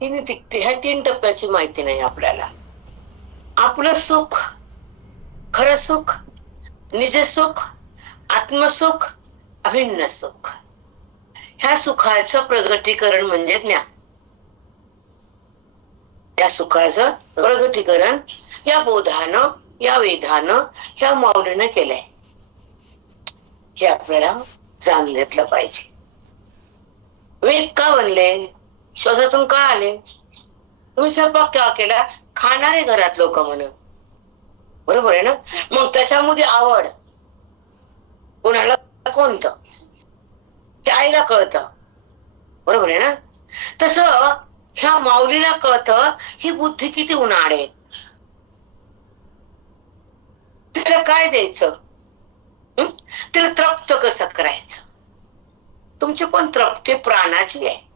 ह्या 3 टप्प्याची माहिती नाही आपल्याला. आपलं सुख, खरं सुख, निज सुख, आत्मसुख, अभिन्न सुख, ह्या सुखाचं प्रगटीकरण म्हणजे ज्ञान. या सुखाचं प्रगटीकरण या बोधानं, या वेदानं, या माऊलीनं केलंय. हे आपल्याला जाणून घेतलं पाहिजे. वेद का बनले? श्वासातून का आले? तुम्ही स्वयंपाक का केला? खाणारे घरात लोक म्हण, बरोबर आहे ना? मग त्याच्यामध्ये आवड कोणाला कोणतं ते आईला कळतं, बरोबर आहे ना? तसं ह्या माऊलीला कळतं ही बुद्धी किती उन्हाळ आहे, तिला काय द्यायचं, तिला तृप्त कसं करायचं. तुमची पण तृप्ती प्राणाची आहे.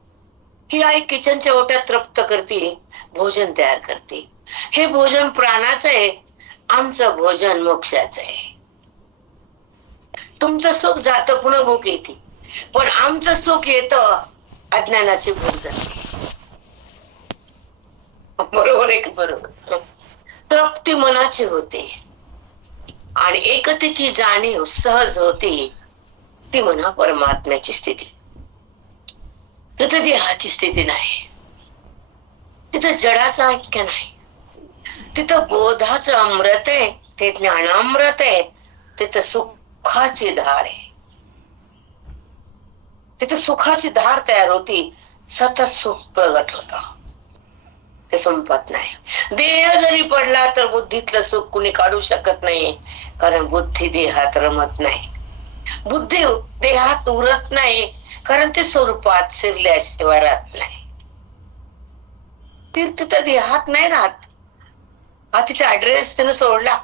ही आई किचनच्या ओट्यात तृप्त करते, भोजन तयार करते. हे भोजन प्राणाचं आहे, आमचं भोजन मोक्षाचं आहे. तुमचं सुख जातं, पुन्हा भूक येते, पण आमचं सुख येतं अज्ञानाची भूक जाते. बरोबर आहे का? बरोबर. तृप्ती मनाची होते आणि एकतेची जाणीव सहज होती. ती म्हणा परमात्म्याची स्थिती. तिथं देहाची स्थिती नाही, तिथं जडाचं ऐक्य नाही, तिथं बोधाचं अमृत आहे, ते ज्ञानामृत आहे, तिथं सुखाची धार आहे. तिथं सुखाची धार तयार होती, सतत सुख प्रगट होत, ते संपत नाही. देह जरी पडला तर बुद्धीतलं सुख कुणी काढू शकत नाही, कारण बुद्धी देहात रमत नाही. बुद्धी देहात उरत नाही, कारण ते स्वरूपात शिरल्याशिवाय राहत नाही. तीर्थ तर देहात नाही राहत. हा तिचा ऍड्रेस तिनं सोडला,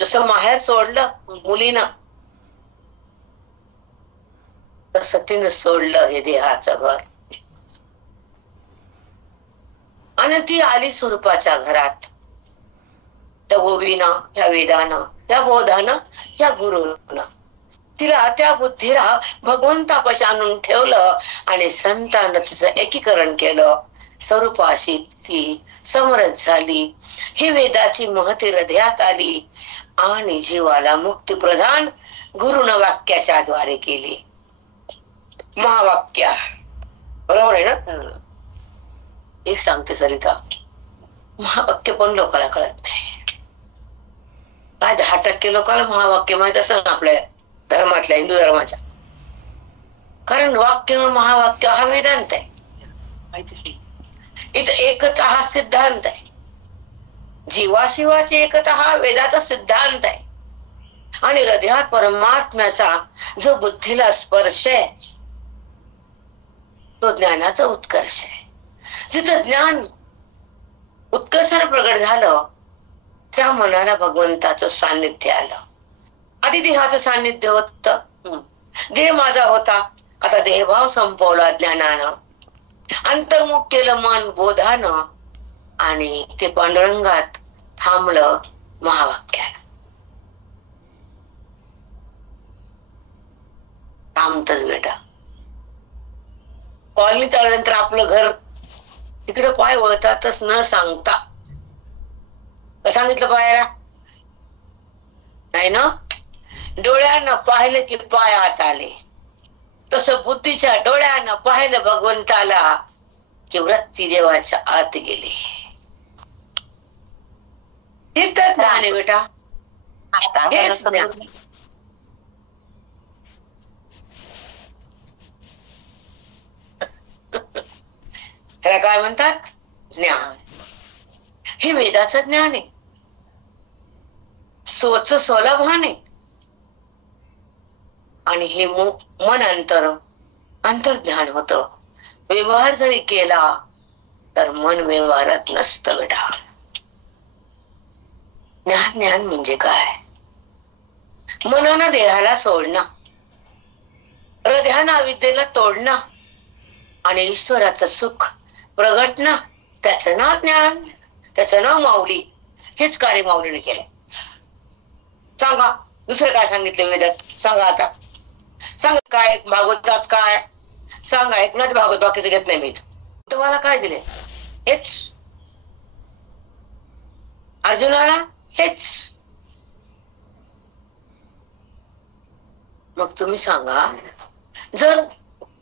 जसं माहेर सोडलं मुलीनं, तसं तिनं सोडलं हे देहाचं घर आणि ती आली स्वरूपाच्या घरात. त्या ओवीनं, या वेदानं, या बोधानं, या गुरुनं तिला, त्या बुद्धीला भगवंतापाशी आणून ठेवलं आणि संतांना तिचं एकीकरण केलं. स्वरूपाशी ती समरस झाली. ही वेदाची महती हृदयात आली आणि जीवाला मुक्ती प्रदान गुरुनं वाक्याच्या द्वारे केली. महावाक्य, बरोबर आहे ना? एक सांगते सरिता, महावाक्य पण लोकांना कळत नाही. काय 10% लोकांना महावाक्य माहित असं ना आपल्या धर्मातल्या, हिंदू धर्माच्या. कारण वाक्य महावाक्य हा वेदांत आहे, माहितीच नाही. इथं एकता हा सिद्धांत आहे. जीवाशिवाची एकता हा वेदाचा सिद्धांत आहे. आणि हृदयात परमात्म्याचा जो बुद्धीला स्पर्श आहे तो ज्ञानाचा उत्कर्ष आहे. जिथं ज्ञान उत्कर्षाने प्रगट झालं त्या मनाला भगवंताचं सान्निध्य आलं. आधी देहाचं सान्निध्य होत, देह माझा होता, आता देहभाव संपवला ज्ञानानं, अंतर्मुख केलं मन बोधानं आणि ते पांडुरंगात थांबलं महावाक्यानं. थांबतच बेटा. कॉलनीत आल्यानंतर आपलं घर तिकडे पाय वळतातच न सांगता. सांगितलं पायाला नाही ना? डोळ्यानं पाहिलं की पाय आत आले. तसं बुद्धीच्या डोळ्यानं पाहिलं भगवंताला की वृत्ती देवाच्या आत गेली. हे तर ज्ञान आहे बेटा. हेच ज्ञान. त्याला काय म्हणतात? ज्ञान. हे वेदाचं ज्ञान आहे. स्वच स्वलाभाने आणि हे मन अंतर्ज्ञान होत. व्यवहार जरी केला तर मन व्यवहारात नसतं बेटा. ज्ञान म्हणजे काय? मनानं देहाला सोडणं, हृदयानं अविद्येला तोडणं आणि ईश्वराचं सुख प्रगटणं, त्याचं नाव ज्ञान, त्याचं नाव माऊली. हेच कार्य माऊलीने केलं. सांगा दुसरं काय सांगितलं वेदात? सांगा आता, सांगा काय भागवतात काय सांगा. एकनाथ भागवत बाकीचं घेत नाही मी. तुम्हाला काय दिले? हेच. अर्जुनाला हेच. मग तुम्ही सांगा, जर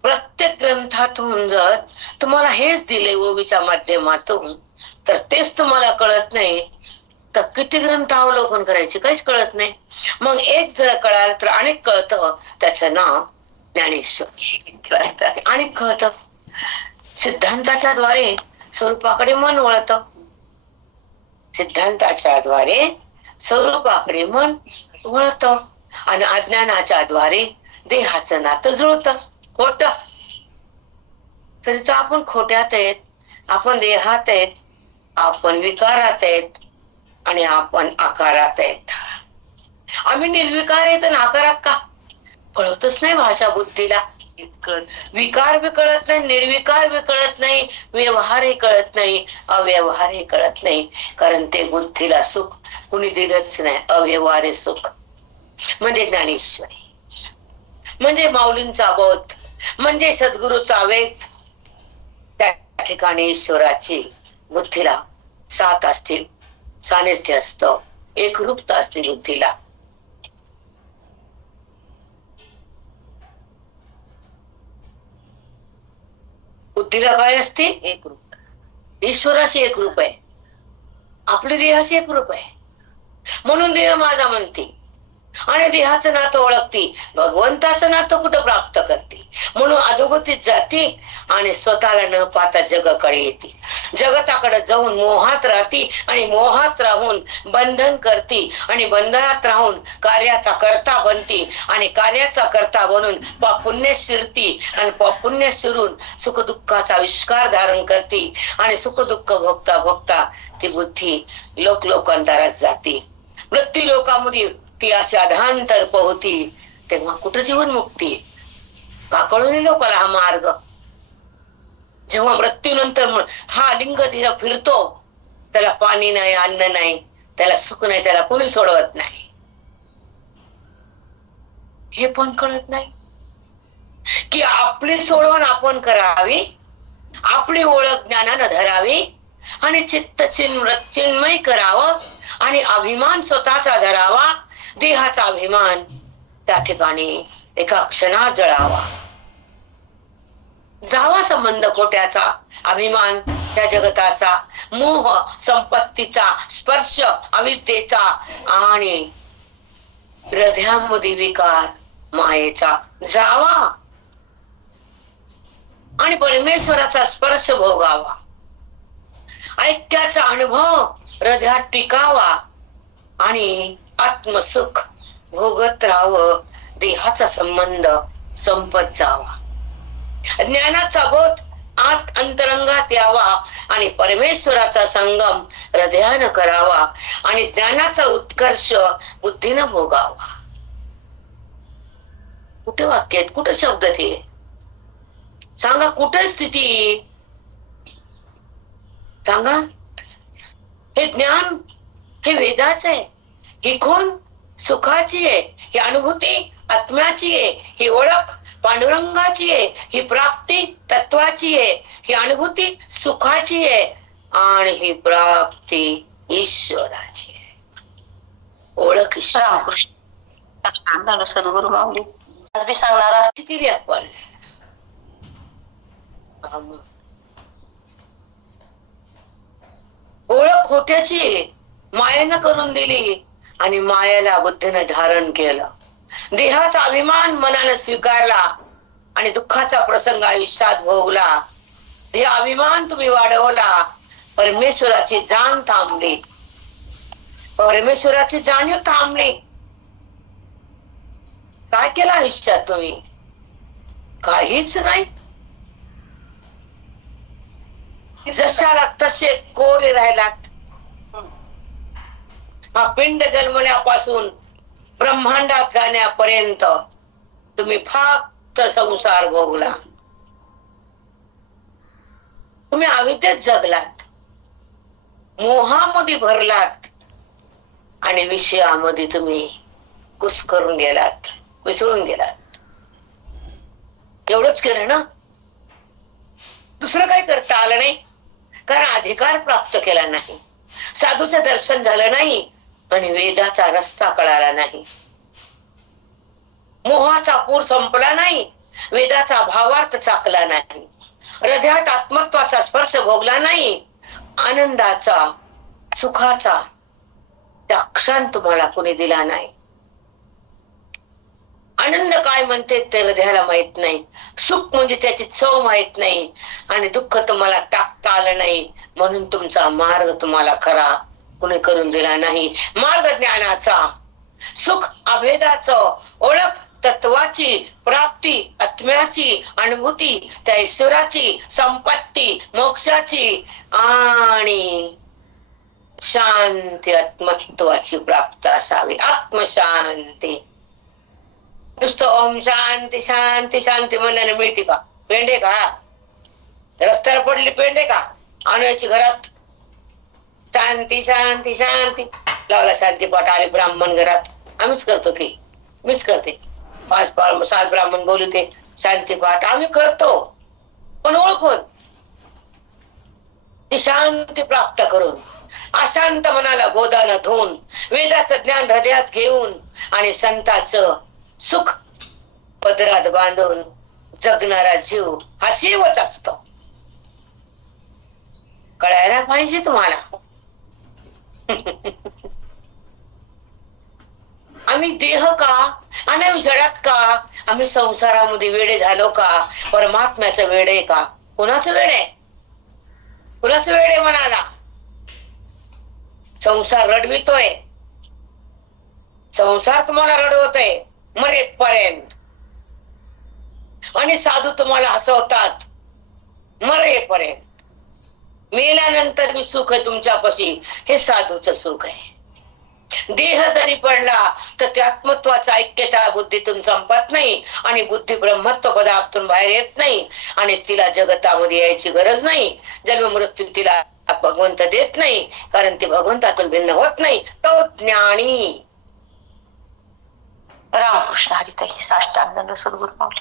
प्रत्येक ग्रंथातून जर तुम्हाला हेच दिले ओवीच्या माध्यमातून, तर तेच तुम्हाला कळत नाही, तर किती ग्रंथ अवलोकन करायचे? काहीच कळत नाही. मग एक जर कळालं तर अनेक कळतं. त्याचं नाव ज्ञानेश्वर. अनेक कळतं. सिद्धांताच्या द्वारे स्वरूपाकडे मन वळतं. सिद्धांताच्या द्वारे स्वरूपाकडे मन वळतं. आणि अज्ञानाच्या द्वारे देहाचं नातं जुळतं. खोट तरी तर आपण खोट्यात आहेत, आपण देहात आहेत, आपण विकारात आहेत आणि आपण आकारात आहेत. आम्ही निर्विकार आहेत आणि आकारात का? कळतच नाही भाषा बुद्धीला. विकार बी कळत नाही, निर्विकार बी कळत नाही, व्यवहारही कळत नाही, अव्यवहारही कळत नाही. कारण ते बुद्धीला सुख कुणी दिलंच नाही. अव्यवहारे सुख म्हणजे ज्ञानेश्वरी, म्हणजे माऊलींचा बोध, म्हणजे सद्गुरूचा वेद. त्या ठिकाणी ईश्वराची बुद्धीला साथ असतील, सानिध्य असतं, एकरूपता असते बुद्धीला. बुद्धीला काय असते? एकरूप. ईश्वराशी एकरूप आहे, आपल्या देहाशी एकरूप आहे. म्हणून देह माझा म्हणते आणि देहाचं नातं ओळखती, भगवंताचं नातं कुठं प्राप्त करते. म्हणून अधोगतीत जाते आणि स्वतःला न पाहता जगाकडे येते. जगताकडे जाऊन मोहात राहती आणि मोहात राहून बंधन करती आणि बंधनात राहून कार्याचा कर्ता बनती आणि कार्याचा कर्ता बनून पुण्य शिरती आणि पुण्य शिरून सुख दुःखाचा आविष्कार धारण करती आणि सुख दुःख भोगता भोगता ती बुद्धी लोकांतरात जाते. मृत्यू लोकामध्ये ती अशी अधांतर पोहती. तेव्हा कुठं जीवन मुक्ती? का कळून लोकाला हा मार्ग? जेव्हा मृत्यूनंतर हा लिंग देह फिरतो, त्याला पाणी नाही, अन्न नाही, त्याला सुख नाही, त्याला कोणी सोडवत नाही. हे पण कळत नाही की आपली सोडवण आपण करावी, आपली ओळख ज्ञानानं धरावी आणि चित्त चिन्मय करावं आणि अभिमान स्वतःचा धरावा. देहाचा अभिमान त्या ठिकाणी एका क्षणात जळावा. जावा संबंध खोट्याचा, अभिमान त्या जगताचा, मोह संपत्तीचा, स्पर्श अविद्येचा आणि हृदयामध्ये विकार मायेचा जावा आणि परमेश्वराचा स्पर्श भोगावा. ऐक्याचा अनुभव हृदयात टिकावा आणि आत्मसुख भोगत राहावं. देहाचा संबंध संपत जावा. ज्ञानाचा बोध आत अंतरंगात यावा आणि परमेश्वराचा संगम हृदयानं करावा आणि ज्ञानाचा उत्कर्ष बुद्धीनं भोगावा. कुठे वाक्य आहेत? कुठे शब्द ते सांगा? कुठे स्थिती सांगा? हे ज्ञान हे वेदाच आहे. ही खून सुखाची आहे, ही अनुभूती आत्म्याची आहे, ही ओळख पांडुरंगाची आहे, ही प्राप्ती तत्वाची आहे, ही अनुभूती सुखाची आहे आणि ही प्राप्ती ईश्वराची आहे. ओळख ईश्वराची. सद्गुरु माऊली आज बी सांगणार असती केली आपण. ओळख खोट्याची मायेनं करून दिली आणि मायाला बुद्धीनं धारण केलं. देहाचा अभिमान मनानं स्वीकारला आणि दुःखाचा प्रसंग आयुष्यात भोगला. देह अभिमान तुम्ही वाढवला. परमेश्वराची जाण थांबली, परमेश्वराची जाणीव थांबली. काय केलं आयुष्यात तुम्ही? काहीच नाही. जशाला तसे कोरे राहिलात. हा पिंड जन्मल्यापासून ब्रह्मांडात जाण्यापर्यंत तुम्ही फक्त संसार भोगला. तुम्ही अविद्येत जगलात, मोहामध्ये भरलात आणि विषयामध्ये तुम्ही कुस्करून गेलात, विसरून गेलात. एवढंच केलं ना? दुसरं काय करता? करता आलं नाही, कारण अधिकार प्राप्त केला नाही, साधूचं दर्शन झालं नाही आणि वेदाचा रस्ता कळाला नाही, मोहाचा पूर संपला नाही, वेदाचा भावार्थ चाकला नाही, हृदयात आत्मत्वाचा स्पर्श भोगला नाही, आनंदाचा सुखाचा त्या क्षण तुम्हाला कोणी दिला नाही. आनंद काय म्हणते ते हृदयाला माहित नाही, सुख म्हणजे त्याची चव माहित नाही, आणि दुःख तुम्हाला टाकता आलं नाही, म्हणून तुमचा मार्ग तुम्हाला खरा कुणी करून दिला नाही. मार्ग ज्ञानाचा, सुख अभेदाचं, ओळख तत्वाची, प्राप्ती आत्म्याची, अनुभूती त्या ईश्वराची, संपत्ती मोक्षाची, आणि शांती आत्मत्वाची प्राप्त असावी. आत्मशांती. नुसतं ओम शांती शांती शांती म्हणण्याने मिळते का? पेंडे का? रस्त्यावर पडली पेंडे का आणायची घरात? शांती शांती शांती लावला शांती पाठ, आले ब्राह्मण घरात, आम्हीच करतो की, मीच करते, 5-7 ब्राह्मण बोलते शांती पाठ आम्ही करतो, पण ओळखून ती शांती प्राप्त करून, अशांत मनाला बोधानं धुवून, वेदाचं ज्ञान हृदयात घेऊन आणि संताचं सुख पदरात बांधून जगणारा जीव हा शिवच असतो. कळायला पाहिजे तुम्हाला. आम्ही देह का, आम्ही जडात का, आम्ही संसारामध्ये वेडे झालो का, परमात्म्याचं वेड आहे का? कुणाचं वेड आहे? कुणाचं वेड आहे मनाला? संसार रडवितोय, संसार तुम्हाला रडवतोय मरेपर्यंत, आणि साधू तुम्हाला हसवतात मरेपर्यंत. मेल्यानंतर मी सुख आहे तुमच्यापाशी, हे साधूचं सुख आहे. देह जरी पडला तर ते आत्मत्वाचं ऐक्यता बुद्धीतून संपत नाही, आणि बुद्धी ब्रह्मत्व पदार्थून बाहेर येत नाही, आणि तिला जगतामध्ये यायची गरज नाही. जन्म मृत्यू तिला भगवंत देत नाही, कारण ती भगवंतातून भिन्न होत नाही. तो ज्ञानी. रामकृष्ण हरिताई. साष्टांग सद्गुरु माऊली.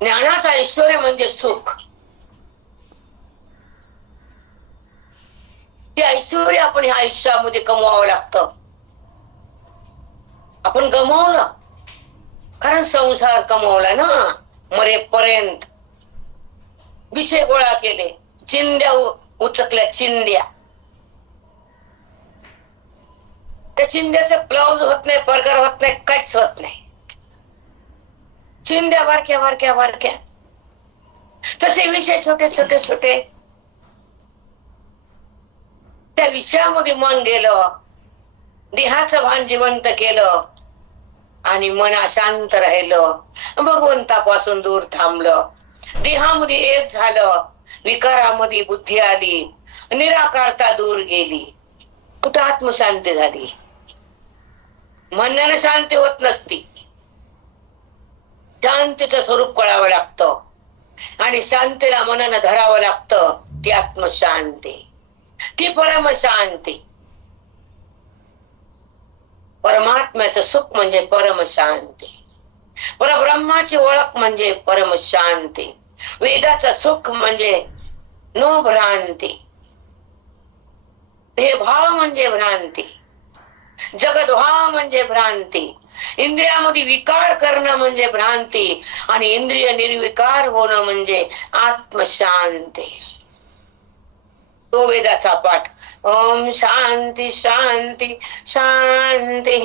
ज्ञानाचा ऐश्वर्य म्हणजे सुख. ते ऐश्वर्य आपण ह्या आयुष्यामध्ये कमवावं लागतं. आपण गमावलं, कारण संसार कमवला ना मरेपर्यंत. विषय गोळा केले, चिंध्या उचकल्या, चिंध्या. त्या चिंध्याचं ब्लाउज होत नाही, पगार होत नाही, काहीच होत नाही. चिंध्या बारक्या बारक्या बारक्या. तसे विषय छोटे छोटे छोटे. त्या विषयामध्ये मन गेलं, देहाचं भान जिवंत केलं, आणि मन अशांत राहिलं, भगवंतापासून दूर थांबलं, देहामध्ये एक झालं, विकारामध्ये बुद्धी आली, निराकारता दूर गेली. कुठं आत्मशांती झाली? म्हणण्याने शांती होत नसती. शांतीचं स्वरूप कळावं लागतं, आणि शांतीला मनानं धरावं लागतं. ती आत्मशांती, ती परमशांती. परमात्म्याचं सुख म्हणजे परमशांती, परब्रह्माची ओळख म्हणजे परमशांती, वेदाचं सुख म्हणजे नो भ्रांती, हे भाव म्हणजे भ्रांती, जगद्भाव म्हणजे भ्रांती, इंद्रियामध्ये विकार करणं म्हणजे भ्रांती, आणि इंद्रिय निर्विकार होणं म्हणजे आत्मशांती. तो वेदाचा पाठ. ओम शांती शांती शांती,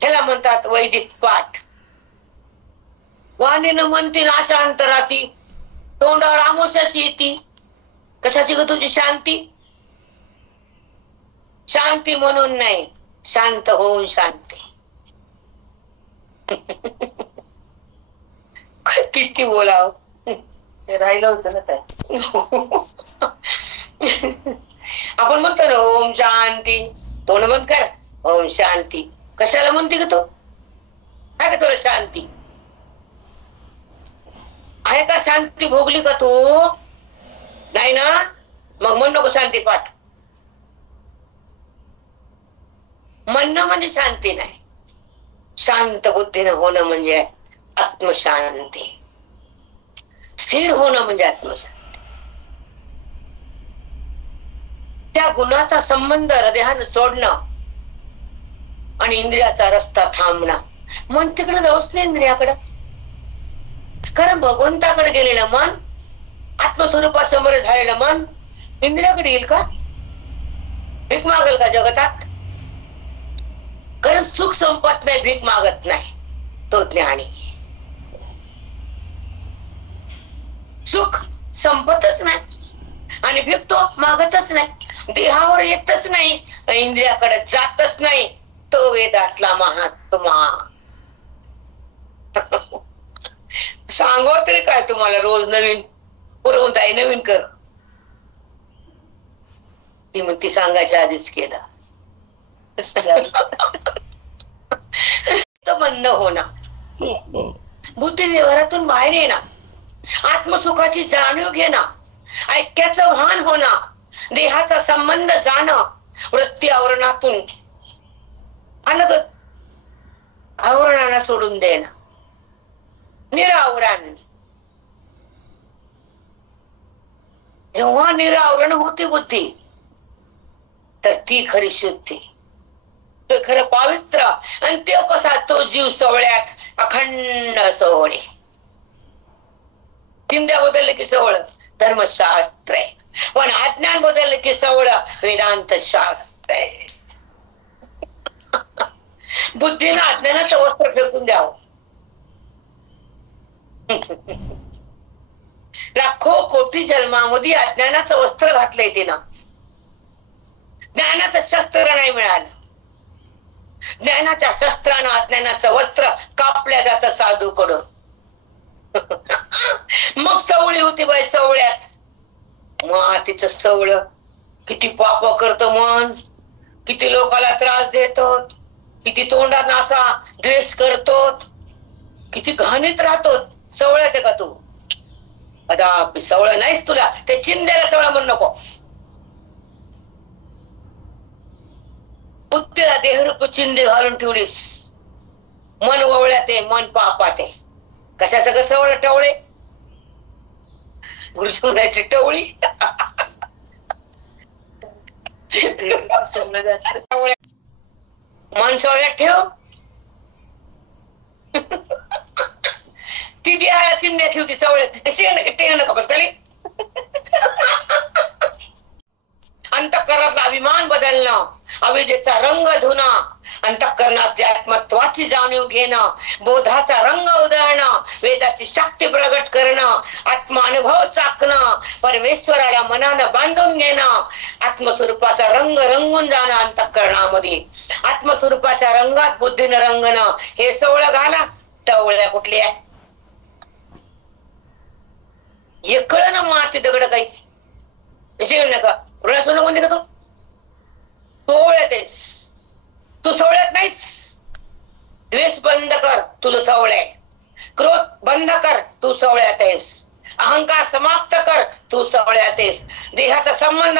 ह्याला म्हणतात वैदिक पाठ. वाणीनं म्हणती ना शांत राहती, तोंडावर आमोशाची येती. कशाची ग तुझी शांती? शांती म्हणून नाही, शांत होऊन शांती. किती बोलाव, राहिलं होतं ना ताई. आपण म्हणतो ना ओम शांती, तोंड बंद कर, ओम शांती. कशाला म्हणते ग तो? काय का तुला शांती आहे का? शांती भोगली का तू? नाही ना, मग म्हण नको शांती पाठ. म्हणणं म्हणजे शांती नाही, शांत बुद्धीनं होणं म्हणजे आत्मशांती. स्थिर होणं म्हणजे आत्मशांती. त्या गुणाचा संबंध हृदयानं सोडणं आणि इंद्रियाचा रस्ता थांबणं. मन तिकडे जाऊच नाही इंद्रियाकडं. कारण भगवंताकडे गेलेलं मन, आत्मस्वरूपासमोर झालेलं मन इंद्रियाकडे येईल का? भीक मागेल का जगतात? कारण सुख संपत नाही, भीक मागत नाही तो ज्ञानी. सुख संपतच नाही आणि भीक तो मागतच नाही. देहावर येतच नाही, इंद्रियाकडे जातच नाही. तो वेदातला महात्मा. सांगो तरी काय तुम्हाला रोज नवीन पुरवताय, नवीन कर. ती म्हणती सांगायच्या आधीच केलं. बंद होणं, बुद्धी व्यवहारातून बाहेर येणं, आत्मसुखाची जाणीव घेणं, ऐक्याचं भान होणं, देहाचा संबंध जाणं, वृत्ती आवरणातून अलगत आवरणाला सोडून देणं, निरावरण. जेव्हा निरावरण होती बुद्धी तर ती खरी शुद्धी, तो खरं पवित्र. आणि तो कसा? तो जीव सवळ्यात अखंड सोहळे. चिंध्या बदलले की सवळ धर्मशास्त्र आहे, पण अज्ञान बदलले की सवळ वेदांत शास्त्र आहे. बुद्धीनं अज्ञानाचं वस्त्र फेकून द्यावं. लाखो कोटी जन्मामध्ये अज्ञानाचं वस्त्र घातलंय तिनं. ज्ञानाचं शस्त्र नाही मिळालं. ज्ञानाच्या शस्त्रानं अज्ञानाचं वस्त्र कापल्या जातं साधूकडून. मग सवळी होती बाई सवळ्यात. मग तिचं सवळ किती पाप करत मन, किती लोकाला त्रास देतो, किती तोंडात असा द्वेष करतो, किती घाणीत राहतो. सवळ्यात आहे का तू? कदापि सवळ नाहीस तुला. ते चिंध्याला सवळ म्हणू नको. बुद्धीला देहरूप चिंधे घालून ठेवलीस. मन ववळ्यात आहे, मन पापात आहे. कशाचं ग सवळ टवळे? गुरुजी म्हणायची टवळी. मन सवळ्यात ठेव. ती देहाला चिमण्या ठेवती सवळ्यात. शेण नका बस खाली. अंतःकरणातला अभिमान बदलणं, अविद्येचा रंग धुणं, अंतःकरणात आत्मत्वाची जाणीव घेणं, बोधाचा रंग उधळणं, वेदाची शक्ती प्रगट करणं, आत्मानुभव चाकणं, परमेश्वराला मनानं बांधून घेणं, आत्मस्वरूपाचा रंग रंगून जाणं अंतःकरणामध्ये, आत्मस्वरूपाच्या रंगात बुद्धीनं रंगणं. हे सवळ घाला. टवळ्या कुठल्या? हे कळ ना माती दगड काही जेव नका. सोनं कोणते का तू? सोवळ्यात आहेस तू, सवळ्यात नाहीस. द्वेष बंद कर, तुझं सवळ्या आहे. क्रोध बंद कर, तू सवळ्यात आहेस. अहंकार समाप्त कर, तू सवळ्यात आहेस. देहाचा संबंध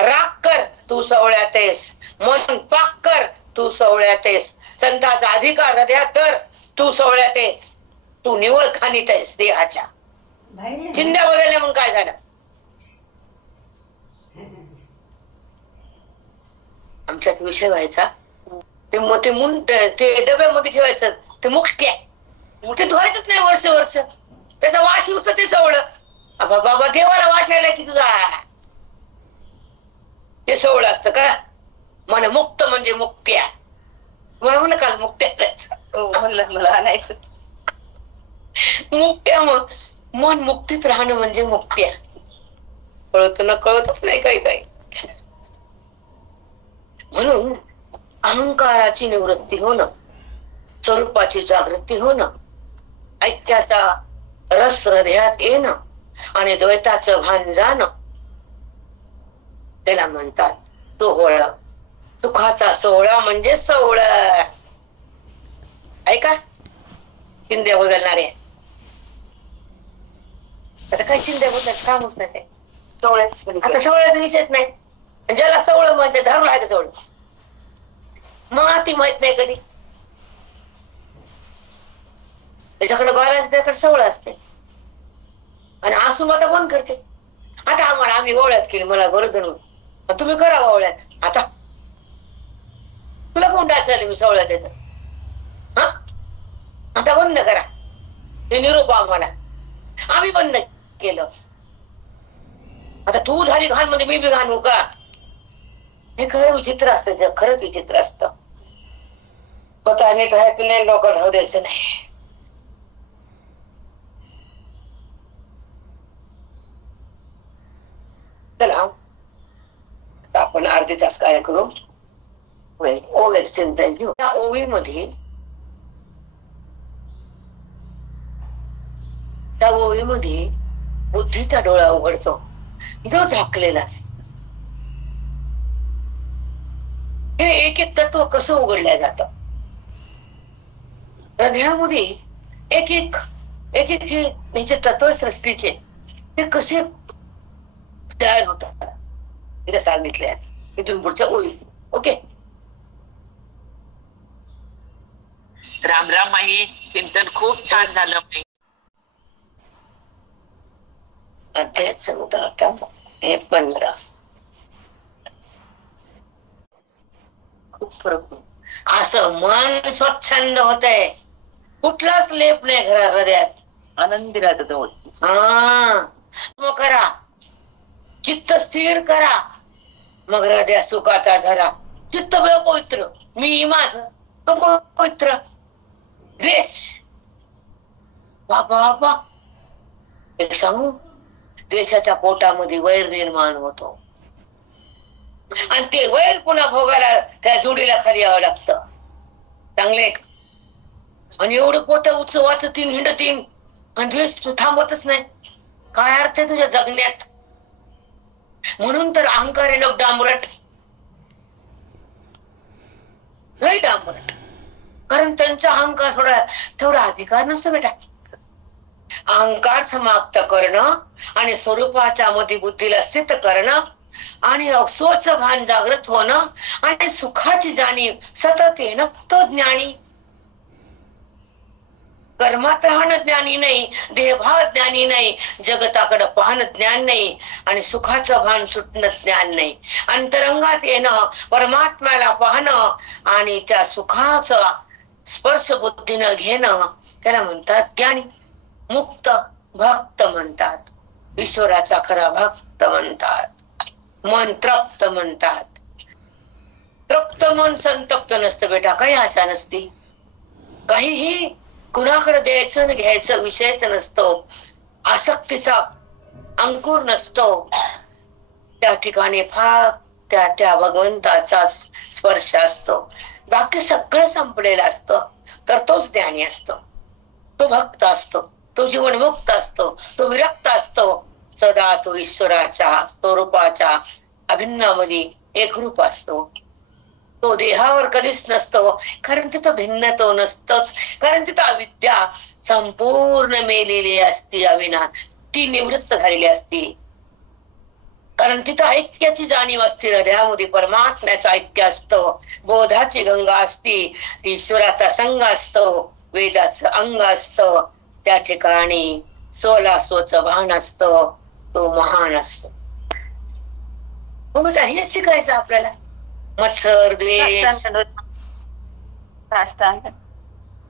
राग कर, तू सवळ्यात आहेस. मन पाक कर, तू सवळ्यात आहेस. संतांचा अधिकार हृदयात कर, तू सवळ्यात आहे. तू निवळ खाणीत आहेस देहाच्या. चिंध्या बदलल्या म्हणून काय झालं? आमच्यात विषय व्हायचा ते डब्यामध्ये ठेवायचं ते मुख्य, ते धुवायचंच नाही वर्ष वर्ष. त्याचा वास येऊस ते सवळ. बाबा देवाला वास यायला की तुझा, ते सवळ असतं का? मन मुक्त म्हणजे मुक्त्या. मला म्हणलं काल मुक्त्या म्हणलं मला आणायचं. मुक्त्या मग मन मुक्तीत राहणं म्हणजे मुक्त्या. कळत न कळतच नाही काही काही. म्हणून अहंकाराची निवृत्ती होणं, स्वरूपाची जागृती होणं, ऐक्याचा रस हृदयात येणं आणि द्वैताचं भान जाणं, त्याला म्हणतात सोहळा. सुखाचा सोहळा म्हणजे सोहळ. ऐका, चिंध्या बदलणारे आता काय चिंध्या बदलायचं कामच नाही. ते सोहळ्यात आता सोहळ्याचा विषयच नाही. ज्याला सवळ माहिती धरला आहे का सवळ? माती माहित नाही कधी. त्याच्याकडे बाल असते, त्याकडे सवळ असते. आणि आसून आता बंद करते. आता आम्ही ओवळ्यात केली, मला बरं जणू तुम्ही करा ओवळ्यात. आता तुला कोण डाचाले मी सवळ्यात येत? हा, आता बंद करा हे निरोप आम्हाला. आम्ही बंद केलं. आता तू झाली घाण म्हणजे मी बी घाण होऊ का? हे खरं विचित्र असतं जग, खरंच विचित्र असतं. स्वतः नीट राहायचं नाही, लोक राहू द्यायचं नाही. चला आपण अर्धे तास काय करू, ओव्याची चिंता घेऊ. त्या ओवीमध्ये बुद्धीचा डोळा उघडतो, जो झाकलेला असतो. हे एक एक तत्व कसं उघडलं जातं हृदयामध्ये? एक एक हे जे तत्व सृष्टीचे ते कसे तयार होतात तिला सांगितले आहेत. इथून पुढच्या ओळी. ओके. राम राम माई, चिंतन खूप छान झालं. अध्याय 14 आता हे 15. खूप फरक. असं मन स्वच्छंद होतंय, कुठलाच लेप नाही घरात, हृदयात आनंदी राहत. हा, मग करा, चित्त स्थिर करा, मग हृदय सुखाचा झरा. चित्त पवित्र, मी माझ तो पवित्र. द्वेष बाबा एक सांगू, द्वेषाच्या पोटामध्ये वैर निर्माण होतो आणि ते वैर पुन्हा भोगायला त्या जोडीला खाली यावं लागतं. चांगले आणि एवढं पोट वाचतीन हिंडतीन आणि द्वेष थांबतच नाही. काय अर्थ आहे तुझ्या जगण्यात? म्हणून तर अहंकार आहे लोक डांबरट, नाही डांबरट, कारण त्यांचा अहंकार थोडा अधिकार नसतो बेटा. अहंकार समाप्त करणं आणि स्वरूपाच्या मध्ये बुद्धीला स्थित करणं आणि स्वच्छ भान जागृत होणं आणि सुखाची जाणीव सतत येणं, तो ज्ञानी. कर्मात राहणं ज्ञानी नाही, देहभाव ज्ञानी नाही, जगताकडे पाहणं ज्ञान नाही आणि सुखाचं भान सुटणं ज्ञान नाही. अंतरंगात येणं, परमात्म्याला पाहणं आणि त्या सुखाचा स्पर्श बुद्धीनं घेणं, त्याला म्हणतात ज्ञानी. मुक्त भक्त म्हणतात, ईश्वराचा खरा भक्त म्हणतात. मन तृप्त म्हणतात. तृप्त मन संतप्त नसतं बेटा, काही आशा नसती, काहीही कुणाकडे द्यायचं न घ्यायचं विषयच नसतो, आसक्तीचा अंकुर नसतो. त्या ठिकाणी फक्त त्या भगवंताचा स्पर्श असतो, बाकी सगळं संपलेलं असतं. तर तोच ज्ञानी असतो, तो भक्त असतो, तो जीवनमुक्त असतो, तो विरक्त असतो. सदा तो ईश्वराच्या स्वरूपाच्या अभिन्नामध्ये एकरूप असतो. तो देहावर कधीच नसतो, कारण तिथं भिन्न तो नसतोच, कारण तिथं अविद्या संपूर्ण मेलेली असती, अविना ती निवृत्त झालेली असती. कारण तिथं ऐक्याची जाणीव असते, हृदयामध्ये परमात्म्याचं ऐक्य असतं, बोधाची गंगा असती, ईश्वराचा संग असतो, वेदाचं अंग असतं. त्या ठिकाणी सोला स्वच भान असतं, तो महान असतो. बेटा हे शिकायचं आपल्याला. मत्सर द्वेष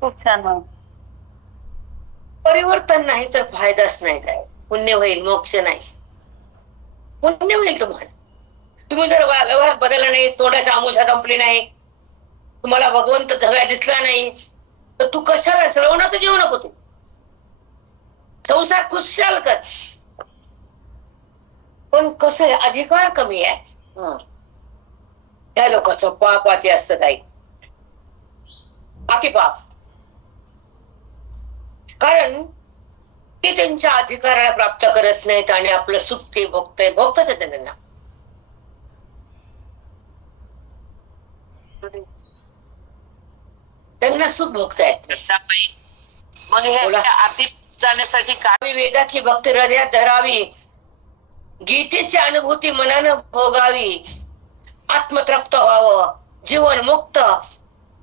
खूप छान. परिवर्तन नाही तर फायदाच नाही. काय पुण्य होईल, मोक्ष नाही. पुण्य होईल तुम्हाला. तुम्ही जर व्यवहारात बदलला नाही, तोंडाच्या आमुषा संपली नाही, तुम्हाला भगवंत धव्या दिसला नाही, तर तू कशाला श्रवणात जेवू नको. तू संसार खुशाल कर, पण कसं आहे, अधिकार कमी आहे. त्या लोकांचं पापाती असतं ताई, अति पाप. कारण ते त्यांच्या अधिकाराला प्राप्त करत नाहीत आणि आपलं सुख ते भोगतच येते त्यांना. त्यांना सुख भोगता येत. मग हे अति जाण्यासाठी काय? वेदाची भक्ती हृदयात धरावी, गीतेची अनुभूती मनानं भोगावी, आत्मतृप्त व्हावं, जीवन मुक्त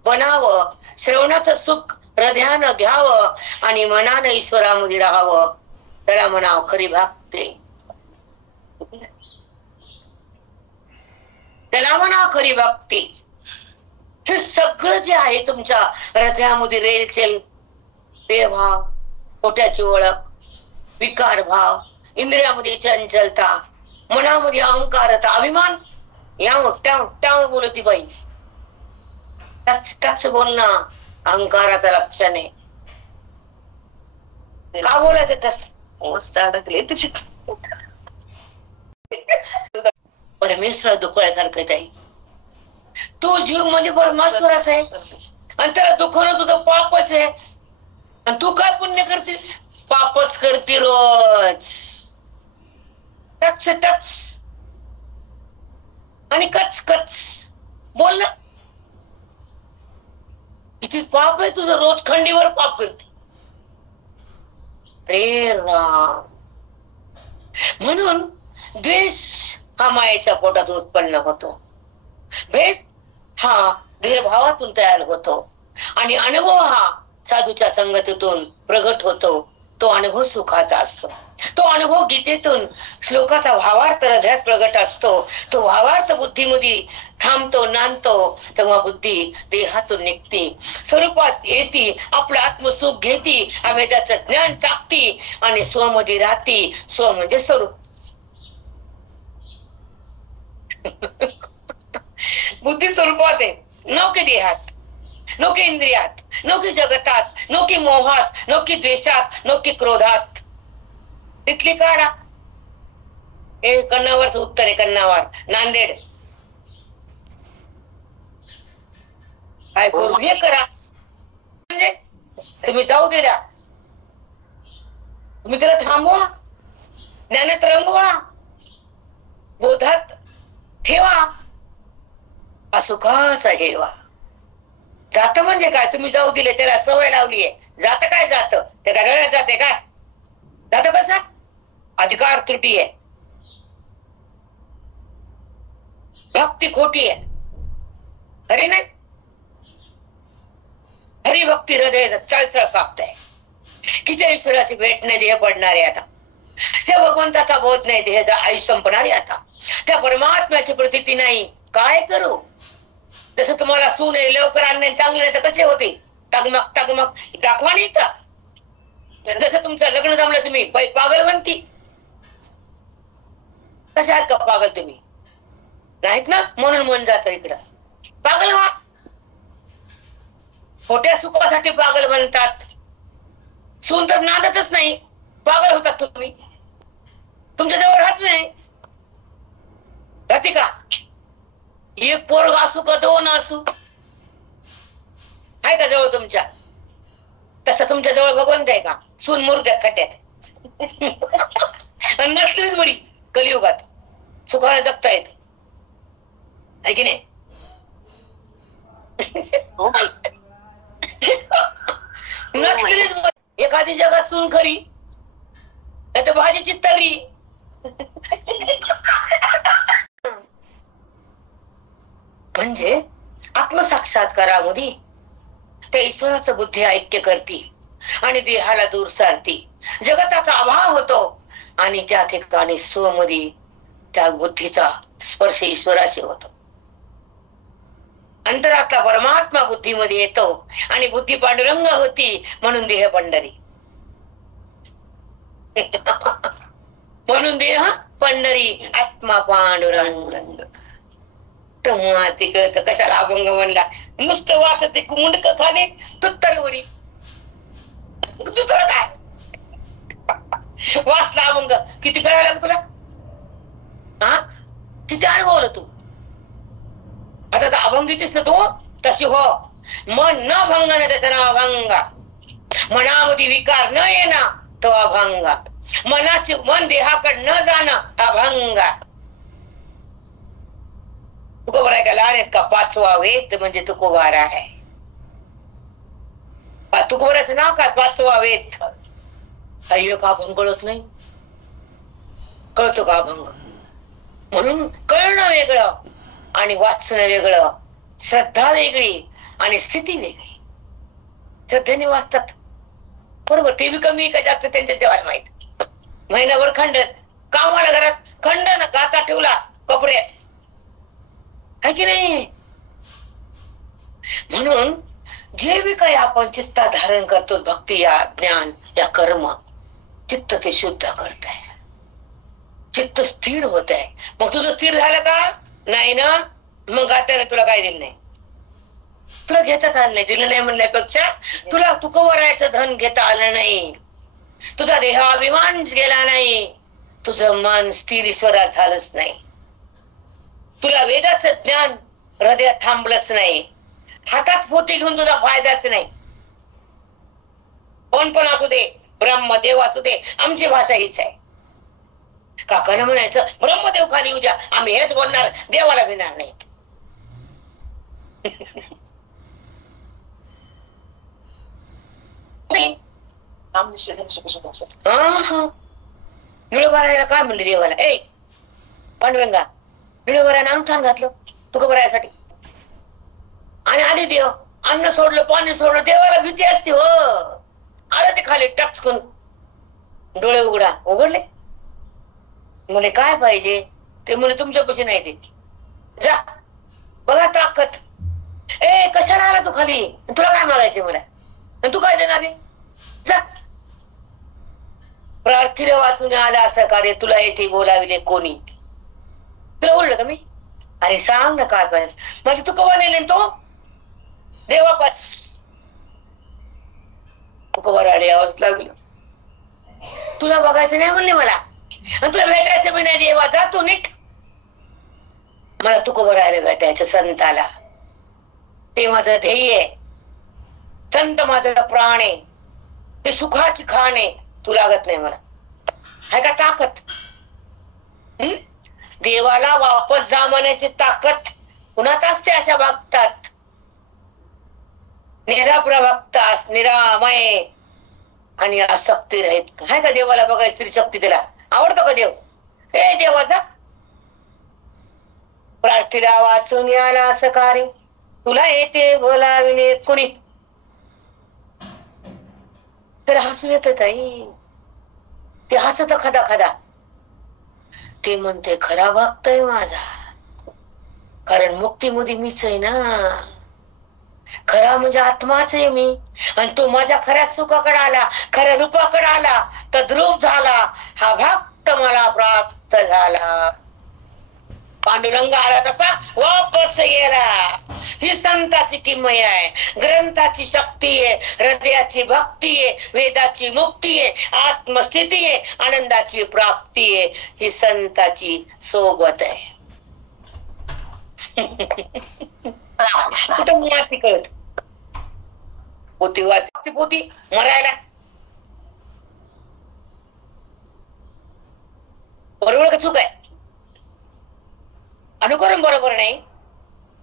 बनावं, श्रवणाचं सुख हृदयानं घ्यावं आणि मनानं ईश्वरामध्ये राहावं, त्याला म्हणावं खरी भक्ती. त्याला म्हणावं खरी भक्ती. हे सगळं जे आहे तुमच्या हृदयामध्ये रेलचेल, देहभाव, पोटाची ओळख, विकार भाव, इंद्रियामध्ये चंचलता, मनामध्ये अहंकारता, अभिमान, या मोठ्या बोलती बाई. टच बोलणं अहंकाराचं लक्षण आहे. का बोलायचं टच? मस्त अडकले परमेश्वर दुखवण्यासारखं ताई. तो जीव म्हणजे परमेश्वराचा आहे आणि त्याला दुखवणं तुझं पापच आहे. आणि तू काय पुण्य करतीस? पापच करते रोज. टच आणि कच बोल ना. किती पाप आहे तुझं, रोज खंडीवर पाप करते. रे राम. म्हणून द्वेष हा मायेच्या पोटात उत्पन्न होतो, भेद हा देहभावातून तयार होतो आणि अनुभव हा साधूच्या संगतीतून प्रगट होतो. तो अनुभव सुखाचा असतो. तो अनुभव गीतेतून श्लोकाचा भावार्थ हृदयात प्रगट असतो. तो भावार्थ बुद्धीमध्ये थांबतो, नांदतो. तेव्हा बुद्धी देहातून निघते, स्वरूपात येते, आपलं आत्मसुख घेते, अभेदाचं ज्ञान चाकती आणि स्वमध्ये राहते. स्व म्हणजे स्वरूप. बुद्धी स्वरूपात आहे, नौके देहात, नौके इंद्रियात, नौके जगतात, नौके मोहात, नौके द्वेषात, नौके क्रोधात. तिथली काढा. हे कन्नावरच उत्तर आहे. कन्नावर, नांदेड. काय करू हे करा म्हणजे तुम्ही जाऊ द्या, तुम्ही त्याला थांबवा, ज्ञानात रंगवा, बोधात ठेवा, असुखाचा हेवा. जात म्हणजे काय? तुम्ही जाऊ दिले, त्याला सवय लावलीये. जात काय? जात ते काय गळ्यात जाते काय? जात कसा? अधिकार त्रुटी आहे, भक्ती खोटी आहे. खरी नाही. हरी भक्ती हृदय चळचळ कापताय. किती ईश्वराची भेट नाही देह पडणारे आता. त्या भगवंताचा बोध नाही देहाचं आयुष्य संपणारे आता. त्या परमात्म्याची प्रतीती नाही. काय करू? जसं तुम्हाला सून आहे, लवकर आणणे चांगले नाही तर कसे होते? तगमग दाखवा नाही का? जसं तुमचं लग्न जमलं, तुम्ही पागल बनती. कशा आहात का पागल तुम्ही? नाहीत ना, म्हणून मन जातं इकडं. पागल व्हा. खोट्या सुखासाठी पागल बनतात. सून तर नांदतच नाही, पागल होतात तुम्ही. तुमच्या जवळ राहत नाही. राहते का? एक पोरग असू का दोन असू, आहे का जवळ तुमच्या? तसं तुमच्या जवळ भगवंत आहे का? सून मुर्द्या खड्ड्यात नसलीच बरी. कलियुगात सुखाला जगता येत आहे की नाही? नसलीच बरी. एखादी जगात सून खरी, नाही तर भाजीची तर्री. म्हणजे आत्मसाक्षात्कारामध्ये त्या ईश्वराचं बुद्धी ऐक्य करती आणि देहाला दूर सारती. जगताचा अभाव होतो आणि त्या ठिकाणी स्वमध्ये त्या बुद्धीचा स्पर्श ईश्वराशी होतो. अंतरातला परमात्मा बुद्धीमध्ये येतो आणि बुद्धी पांडुरंग होती, म्हणून देह पंढरी. म्हणून देह पंढरी, आत्मा पांडुरंग. मुळात कळत कशाला अभंग म्हणला? नुसतं वाचत मुंडक खाणे तुत्तरवरी. दुसरं काय वाचला अभंग? किती कळायला लागलं तुला? हा, किती अनुभवलं तू? आता तर अभंगीतीस ना तू तशी हो. मन न भंग न त्याचा अभंगा. मनामध्ये विकार न येणं तो अभंगा. मनाचे मन देहाकड न जाणं अभंगा. तुकोबारा का लहान आहेत का? 5वा वेद म्हणजे तुकोबारा आहे. तुकोबाराचं नाव काय? 5वा वेद. अय्यो का अभंग कळत नाही? कळतो का अभंग? म्हणून कळणं वेगळं आणि वाचणं वेगळं, श्रद्धा वेगळी आणि स्थिती वेगळी. श्रद्धेने वाचतात. बरोबर, ते बी कमी का जास्त त्यांच्या देवाला माहित. महिनाभर खंडन, कामाला घरात खंडन, गाता ठेवला कपड्यात, है की नाही. म्हणून जे बी काही आपण चित्ता धारण करतो, भक्ती या ज्ञान या कर्म, चित्त ते शुद्ध करत आहे, चित्त स्थिर होत आहे. मग तुझं स्थिर झालं का नाही ना, मग आता तुला काय दिलं नाही, तुला घेताच आलं नाही. दिलं नाही म्हणण्यापेक्षा तुला तुकवरायचं धन घेता आलं नाही, तुझा देहाभिमान गेला नाही, तुझं मन स्थिर ईश्वरात झालंच नाही, तुला वेदाचं ज्ञान हृदयात थांबलंच नाही, हातात पोती घेऊन तुझा फायदाच नाही. कोण पण असू दे, ब्रह्मदेव असू दे, आमची भाषा हीच आहे. काकानं म्हणायचं ब्रह्मदेव खाली येऊ द्या, आम्ही हेच बोलणार, देवाला भिणार नाहीत. निळोबारायला काय म्हणले देवाला, ए पांडुरंगा, निळोबारायला अनुष्ठान घातलं तुका बरायसाठी, आणि आधी देव अन्न सोडलं, पाणी सोडलं, देवाला भीती असते हो. आलं ते खाली टपकन, डोळे उघडा, उघडले, म्हणे काय पाहिजे ते, म्हणे तुमच्यापाशी नाही ते, जा बघा ताकद. ए कशाला आला तू खाली, तुला काय मागायचे मला, तू काय देणार आहे, जा. प्रार्थीला वाचून आला असं कार्य, तुला येथे बोलाविले कोणी, तुला बोललं का मी, अरे सांग ना काय पाहिजे. म्हणजे तू कवा नेले तो देवापास, तू कवा राहिले यावंच लागलं, तुला बघायचं नाही म्हणले मला, आणि तुला भेटायचं मी नाही देवाचा, तू नीट. मला तू कवा राहिले भेटायचं संताला, ते माझं ध्येय आहे, संत माझा प्राण आहे, ते सुखाची खाण आहे, तू लागत नाही मला, आहे का ताकद. देवाला वापस जा म्हणायची ताकद कुणात असते, अशा भक्तात, निराप्रभक्तास, निरामय आणि आसक्ती रहित. आहे का देवाला बघायची तरी शक्ती, त्याला आवडतो का देव, हे देवाचा. प्रार्थीला वाचून याला असं कार्य, तुला येते बोलाविले कुणी. तर हसू येत ताई, ते हसत खदा खदा, ते म्हणते खरा भक्त आहे माझा, कारण मुक्तीमध्ये मीच आहे ना, खरा म्हणजे आत्माच आहे मी, आणि तो माझ्या खऱ्या सुखाकडे आला, खऱ्या रूपाकडे आला, तद्रूप झाला, हा भक्त मला प्राप्त झाला. पांडुरंग आला तसा वापस गेला. ही संताची किमया आहे, ग्रंथाची शक्ती आहे, हृदयाची भक्ती आहे, वेदाची मुक्ती आहे, आत्मस्थिती आहे, आनंदाची प्राप्ती आहे. ही संताची सोबत आहे. कुठं माती कळत, पोती वाचती, पोती मरायला बरोबर का चूक आहे, अनुकरण बरोबर नाही,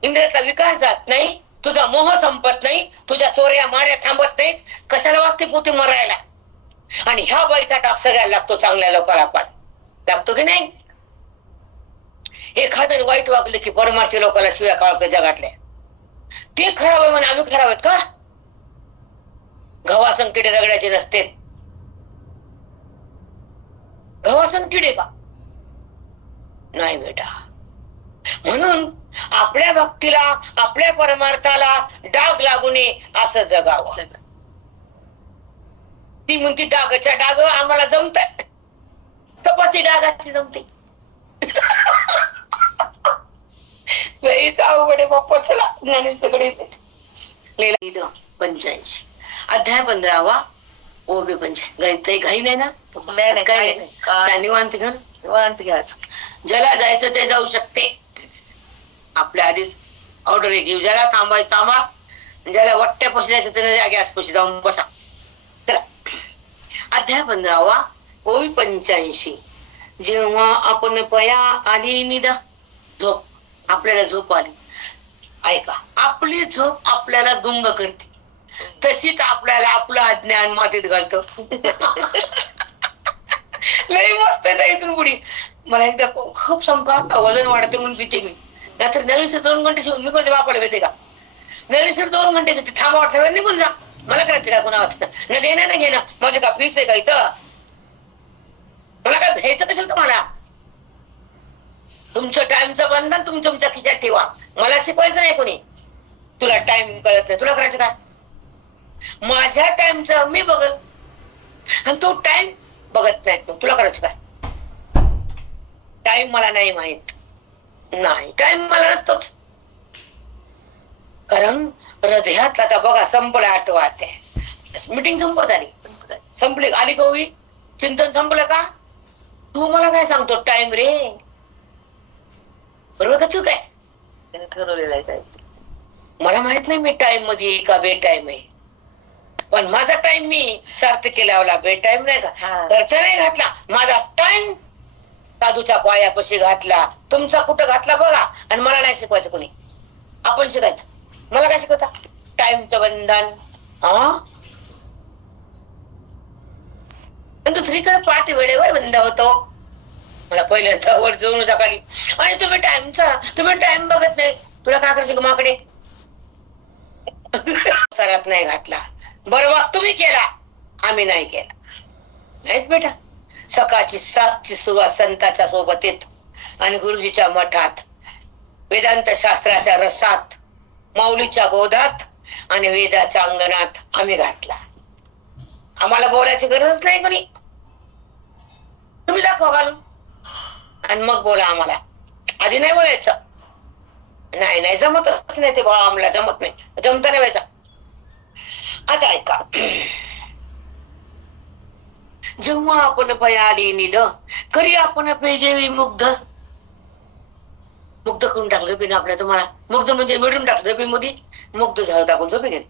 इंद्रियातला विकास जात नाही, तुझा मोह संपत नाही, तुझ्या चोऱ्या माऱ्या थांबत नाहीत, कशाला वागते पोती मरायला. आणि ह्या बाईचा टाक सगळ्याला लागतो, चांगल्या लोकांना पण लागतो की नाही. एखादं वाईट वागलं की परमार्थी लोकांना शिव्या काढतो जगातल्या, ते खराब आहे म्हणून आम्ही खराब आहेत का. गव्हासन किडे रगडायचे नसते, गव्हासन किडे का नाही बेटा. म्हणून आपल्या भक्तीला, आपल्या परमार्थाला डाग लागू नये असं जगावं. ती म्हणती डागच्या डाग आम्हाला जमत, चपाती डागाची जमते. लईच अवघड आहे बाप्पा. चला ज्ञानेश्वरकडे 85 अध्याय 15वा ओबी 85. घाई नाही ना, काय नाही, निवांत घ्या, निवांत घ्याच. ज्याला जायचं ते जाऊ शकते, आपल्या आधीच ऑर्डर घेऊ. ज्याला थांबायचं थांबा, ज्याला वाट्यापाशी जायचं त्याने गॅसपाशी जाऊन बसा. चला अध्याय 15वा ओबी 85. जेव्हा आपण पया आली निदा, झोप, आपल्याला झोप आली, ऐका, आपली झोप आपल्याला गुंग करते, तशीच आपल्याला आपलं अज्ञान मातीत घालतो. लई मस्त आहे इथून पुढे. मला एकदा खूप संका वजन वाढते म्हणून भीते मी. रात्री नवीन 2 घंटे शिवून मी कोणत्या बापाला भेटे का, नवीन 2 घंटे घेते, थांबा ठेवा निघून जा, मला करायचं काय कोणा न देणं ना घेणं, माझं का फीस आहे का इथं? मला काय भ्यायचं कशाला तुम्हाला? तुमचं टाइमचं बंधन तुम्ही तुमच्या खिशात ठेवा. मला शिकवायचं नाही कोणी. तुला टाइम कळत नाही, तुला करायचं काय? माझ्या टाइमचं मी बघत आणि तू टाइम बघत नाही, मग तुला करायचं काय? टाइम मला नाही माहित, नाही टाइम मला नसतोच. कारण हृदयात आता बघा संपलं, आठवत मीटिंग संपत आली, संपली आली का होई? चिंतन संपलं का? तू मला काय सांगतो टाइम रे? बरोबर का चूक आहे? ठरवलेलं आहे काय? मला माहित नाही मी टाइम मध्ये का बे टाइम आहे, पण माझा टाइम मी सार्थ केला. बे टाइम नाही का? घरचा नाही घातला माझा टाइम, साधूच्या पायापाशी घातला. तुमचा कुठं घातला बघा. आणि मला नाही शिकवायचं कोणी, आपण शिकायचं. मला काय शिकवता? टाइमचं बंधन. दुसरीकडे पाठ वेळेवर बंद होतो. मला पहिल्यांदा वर जाऊन सकाळी, आणि तुम्ही टाइम बघत नाही, तुला काय करायचं माकडे? सरात नाही घातला. बरोबर तुम्ही केला, आम्ही नाही केला. नाहीत बेटा. सकाळची 7ची सुरुवात संताच्या सोबत येत आणि गुरुजीच्या मठात, वेदांत शास्त्राच्या रसात, माऊलीच्या बोधात आणि वेदाच्या अंगणात आम्ही घातला. आम्हाला बोलायची गरज नाही कोणी. तुम्ही दाखवा घालून आणि मग बोला आम्हाला. आधी नाही बोलायचं. नाही जमतच नाही ते बाळा, आम्हाला जमत नाही, जमता नाही व्हायचा. आता ऐका, जेव्हा आपण पयाली निध करी आपण पेजेवी मुग्ध. मुग्ध करून टाकलं बिना आपल्या. तुम्हाला मुग्ध म्हणजे मिळून टाकलं बी मध्ये, मुग्ध झालं टाकून झोपी गेले.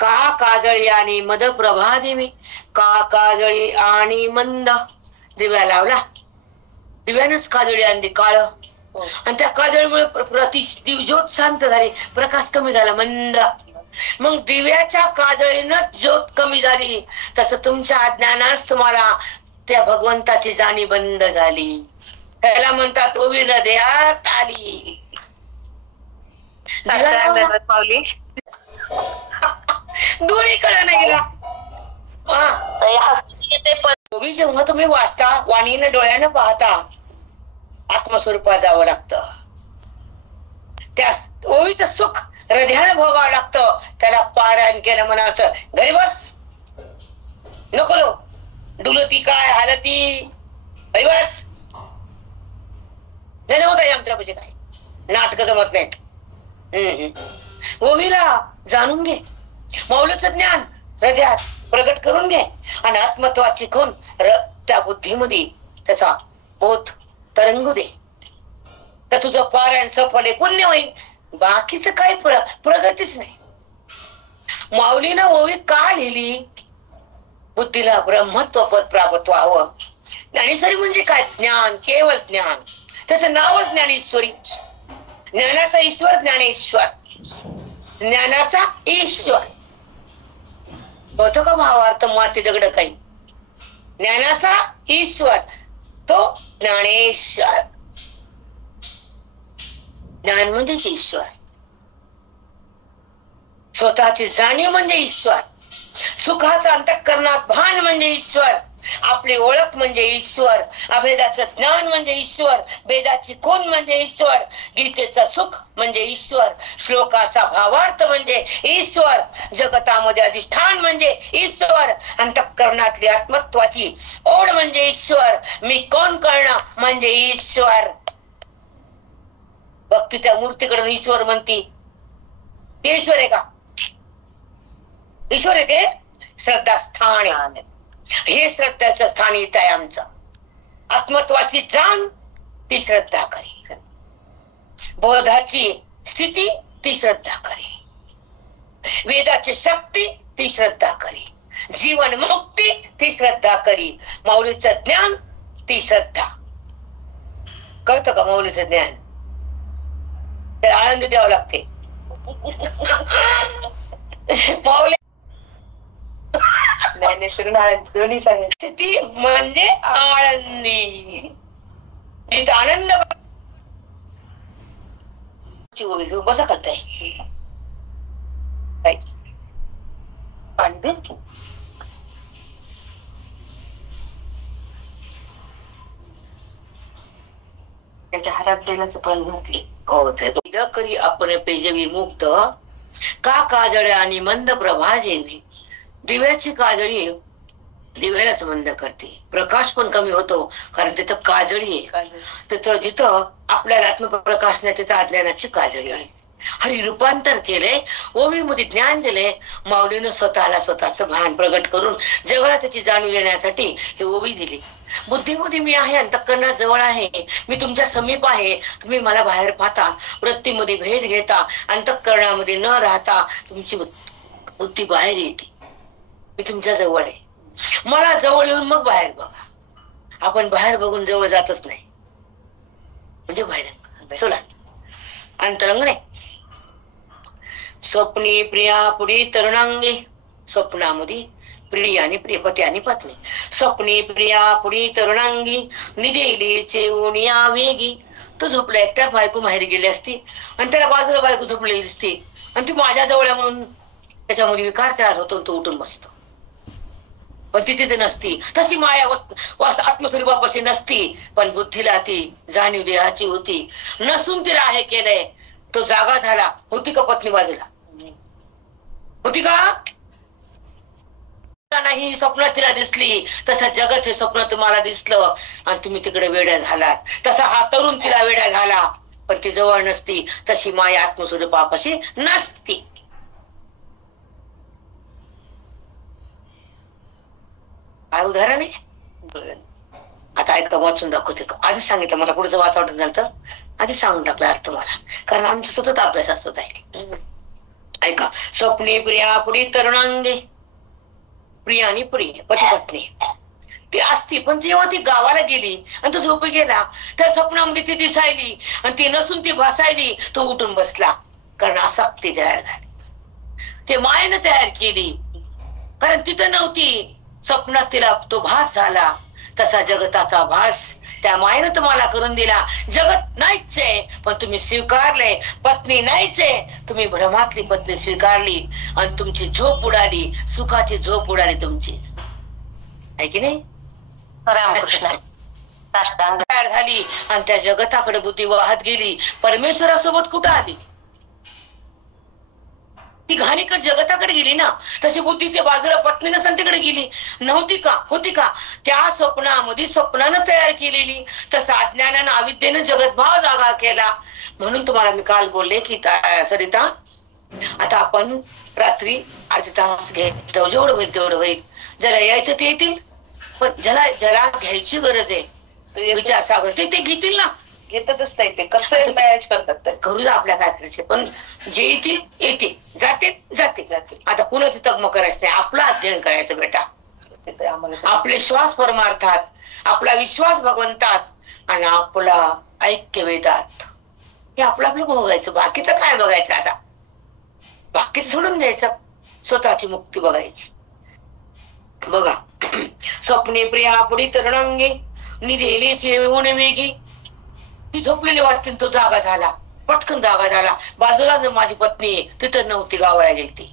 का काजळी आणि मद प्रभा देवी, का काजळी आणि मंद. दिव्या लावला, दिव्यानंच काजळी आणली काळ, आणि त्या काजळीमुळे ज्योत शांत झाली, प्रकाश कमी झाला मंद. मग दिव्याच्या काजळीनच ज्योत कमी झाली, तसं तुमच्या अज्ञानास तुम्हाला त्या भगवंताची जाणी बंद झाली. त्याला म्हणतात ओवी हृदयात आली. पावली दोन्हीकडे नाही गेला. ओवी जेव्हा तुम्ही वाचता, वाणीनं डोळ्यानं पाहता, आत्मस्वरूपात जावं लागतं. त्या ओवीचं सुख हृदयानं भोगावं लागतं. त्याला पारायण केलं म्हणायचं, घरी बस नको डुलती काय हालती, घरी बस. नाही होता आमच्यापाशी काय नाटक जमत नाहीत. ओवीला जाणून घे, माऊलीचं ज्ञान हृदयात प्रगट करून घे, आणि आत्मत्वाची खून त्या बुद्धीमध्ये त्याचा बोध तरंगू दे. तर तुझं पारायण सफल पुण्य होईल. बाकीचं काही प्रगतीच नाही. माऊलीनं ओवी का लिहिली? बुद्धीला ब्रह्मत्व पद प्राप्त व्हावं. ज्ञानेश्वरी म्हणजे काय? ज्ञान, केवळ ज्ञान. त्याचं नावच ज्ञानेश्वरी. ज्ञानाचा ईश्वर ज्ञानेश्वर, ज्ञानाचा ईश्वर. होतो का भावार्थ माती दगड काही? ज्ञानाचा ईश्वर तो ज्ञानेश्वर. ज्ञान म्हणजेच ईश्वर. स्वतःची जाणीव म्हणजे ईश्वर. सुखाचा अंतःकरणात भान म्हणजे ईश्वर. आपली ओळख म्हणजे ईश्वर. अभेदाचं ज्ञान म्हणजे ईश्वर. भेदाची खून म्हणजे ईश्वर. गीतेचं सुख म्हणजे ईश्वर. श्लोकाचा भावार्थ म्हणजे ईश्वर. जगतामध्ये अधिष्ठान म्हणजे ईश्वर. अंतःकरणातली आत्मत्वाची ओढ म्हणजे ईश्वर. मी कोण कळणं म्हणजे ईश्वर. भक्ती त्या मूर्तीकडून ईश्वर म्हणती. ते ईश्वर आहे का? ईश्वर आहे ते श्रद्धास्थान आहे. हे श्रद्धाचं स्थान इथं आहे आमचं. आत्मत्वाची जाण ती श्रद्धा करी. बोधाची स्थिती ती श्रद्धा करी. वेदाची शक्ती ती श्रद्धा करी. जीवन मुक्ती ती श्रद्धा करी. माऊलीचं ज्ञान ती श्रद्धा. कळतं का माऊलीचं ज्ञान? त्याला आनंद द्यावं लागते. माऊली दोन्ही सांगितलं. ती म्हणजे आनंदी. तिथं आनंद बसा करताय. पाणी दे. त्याच्या हातात तेलाचं पण घातले. हो ते करी आपण पेज विमुक्त का काजळे आणि मंद प्रभा जेवी. दिव्याची काजळी दिव्यालाच मंद करते, प्रकाश पण कमी होतो कारण तिथं काजळी आहे. तिथं जिथं आपल्याला आत्मप्रकाश नाही तिथं अज्ञानाची काजळी आहे. हरी रूपांतर केले, ओवीमध्ये ज्ञान दिले. माऊलीनं स्वतःला स्वतःचं भान प्रगट करून जगाला त्याची जाणीव येण्यासाठी हे ओवी दिली. बुद्धीमध्ये मी आहे, अंतःकरणात जवळ आहे, मी तुमच्या समीप आहे, तुम्ही मला बाहेर पाहता, वृत्तीमध्ये भेद घेता, अंतःकरणामध्ये न राहता तुमची बुद्धी बाहेर येते. मी तुमच्या जवळ आहे, मला जवळ येऊन मग बाहेर बघा. आपण बाहेर बघून जवळ जातच नाही, म्हणजे बाहेर सोडा अंतरंग नाही. स्वप्नी प्रिया पुढी तरुणांगी, स्वप्नामध्ये प्रिय आणि प्रियपती आणि पत्नी. स्वप्नी प्रिया पुढी तरुणांगी, निदेली चेऊन या वेगी. तो झोपला एकट्या, बायको बाहेर गेली असती आणि त्याला बाजूला बायको झोपलेली दिसते आणि ती माझ्या जवळ म्हणून त्याच्यामध्ये विकार तयार होतो, तो उठून बसतो. पण ती तिथे नसती. तशी माया आत्मस्वरूपापाशी नसती, पण बुद्धीला ती जाणीव देहाची होती. नसून तिला आहे केलंय, तो जागा झाला. होती का पत्नी बाजूला? होती का नाही? स्वप्नात तिला दिसली. तसं जगत हे स्वप्न तुम्हाला दिसलं आणि तुम्ही तिकडे वेड्या झालात. तसा हा तरुण तिला वेड्या झाला, पण ती जवळ नसती. तशी माया आत्मस्वरूपापाशी नसती. काय उदाहरण आहे? आता ऐका, वाचून दाखवते. आधी सांगितलं मला, पुढचं वाचावटून झालं तर आधी सांगून टाकला अर्थ मला, कारण आमचा सतत अभ्यास असतो. ऐका. स्वप्ने प्रिया पुढी तरुणांगे, प्रिया आणि प्रिय पती पत्नी ती असती. पण जेव्हा ती गावाला गेली आणि तो झोपी गेला, त्या स्वप्नामध्ये ती दिसायली आणि ती नसून ती भासायली. तो उठून बसला, कारण आसक्ती तयार झाली. ते मायेनं तयार केली, कारण तिथं नव्हती. स्वप्नात तिला तो भास झाला. तसा जगताचा भास त्या मायेनं तुम्हाला करून दिला. जगत नाहीच आहे, पण तुम्ही स्वीकारले. पत्नी नाहीच आहे, तुम्ही भ्रमातली पत्नी स्वीकारली आणि तुमची झोप उडाली, सुखाची झोप उडाली तुमची, आहे की नाही? रामकृष्ण. तयार झाली आणि त्या जगताकडे बुद्धी वाहत गेली. परमेश्वरासोबत कुठं आली? ती घाणीकडे जगताकडे गेली ना. तशी बुद्धी त्या बाजूला पत्नीनं संतीकडे गेली नव्हती का? होती का? त्या स्वप्नामध्ये स्वप्नानं तयार केलेली. तसं अज्ञानानं अविद्येनं जगतभाव जागा केला. म्हणून तुम्हाला मी काल बोलले की सरिता, आता आपण रात्री अर्धा तास घ्यायचं, जेवढं होईल तेवढं होईल. ज्याला यायचं ते येतील, पण ज्याला घ्यायची गरज आहे विचार सागर ते घेतील ना. घेतातच नाही ते, कसं मॅनेज करतात करूया, आपल्या काय करायचे. पण जे येतील येतील, जाते. आता कुणाची तगमग करायचं नाही, आपलं अध्ययन करायचं बेटा. आपले श्वास परमार्थात, आपला विश्वास भगवंतात आणि आपला ऐक्य वेदात, हे आपलं बघायचं. बाकीचं काय बघायचं? आता बाकीचं सोडून द्यायचं, स्वतःची मुक्ती बघायची. बघा. स्वप्ने प्रिया पुढी तरुणांगी, निधेली चेऊन वेगी. ती झोपलेली वाटते, तो जागा झाला, पटकन जागा झाला. बाजूला माझी पत्नी तिथं नव्हती, गावाला गेली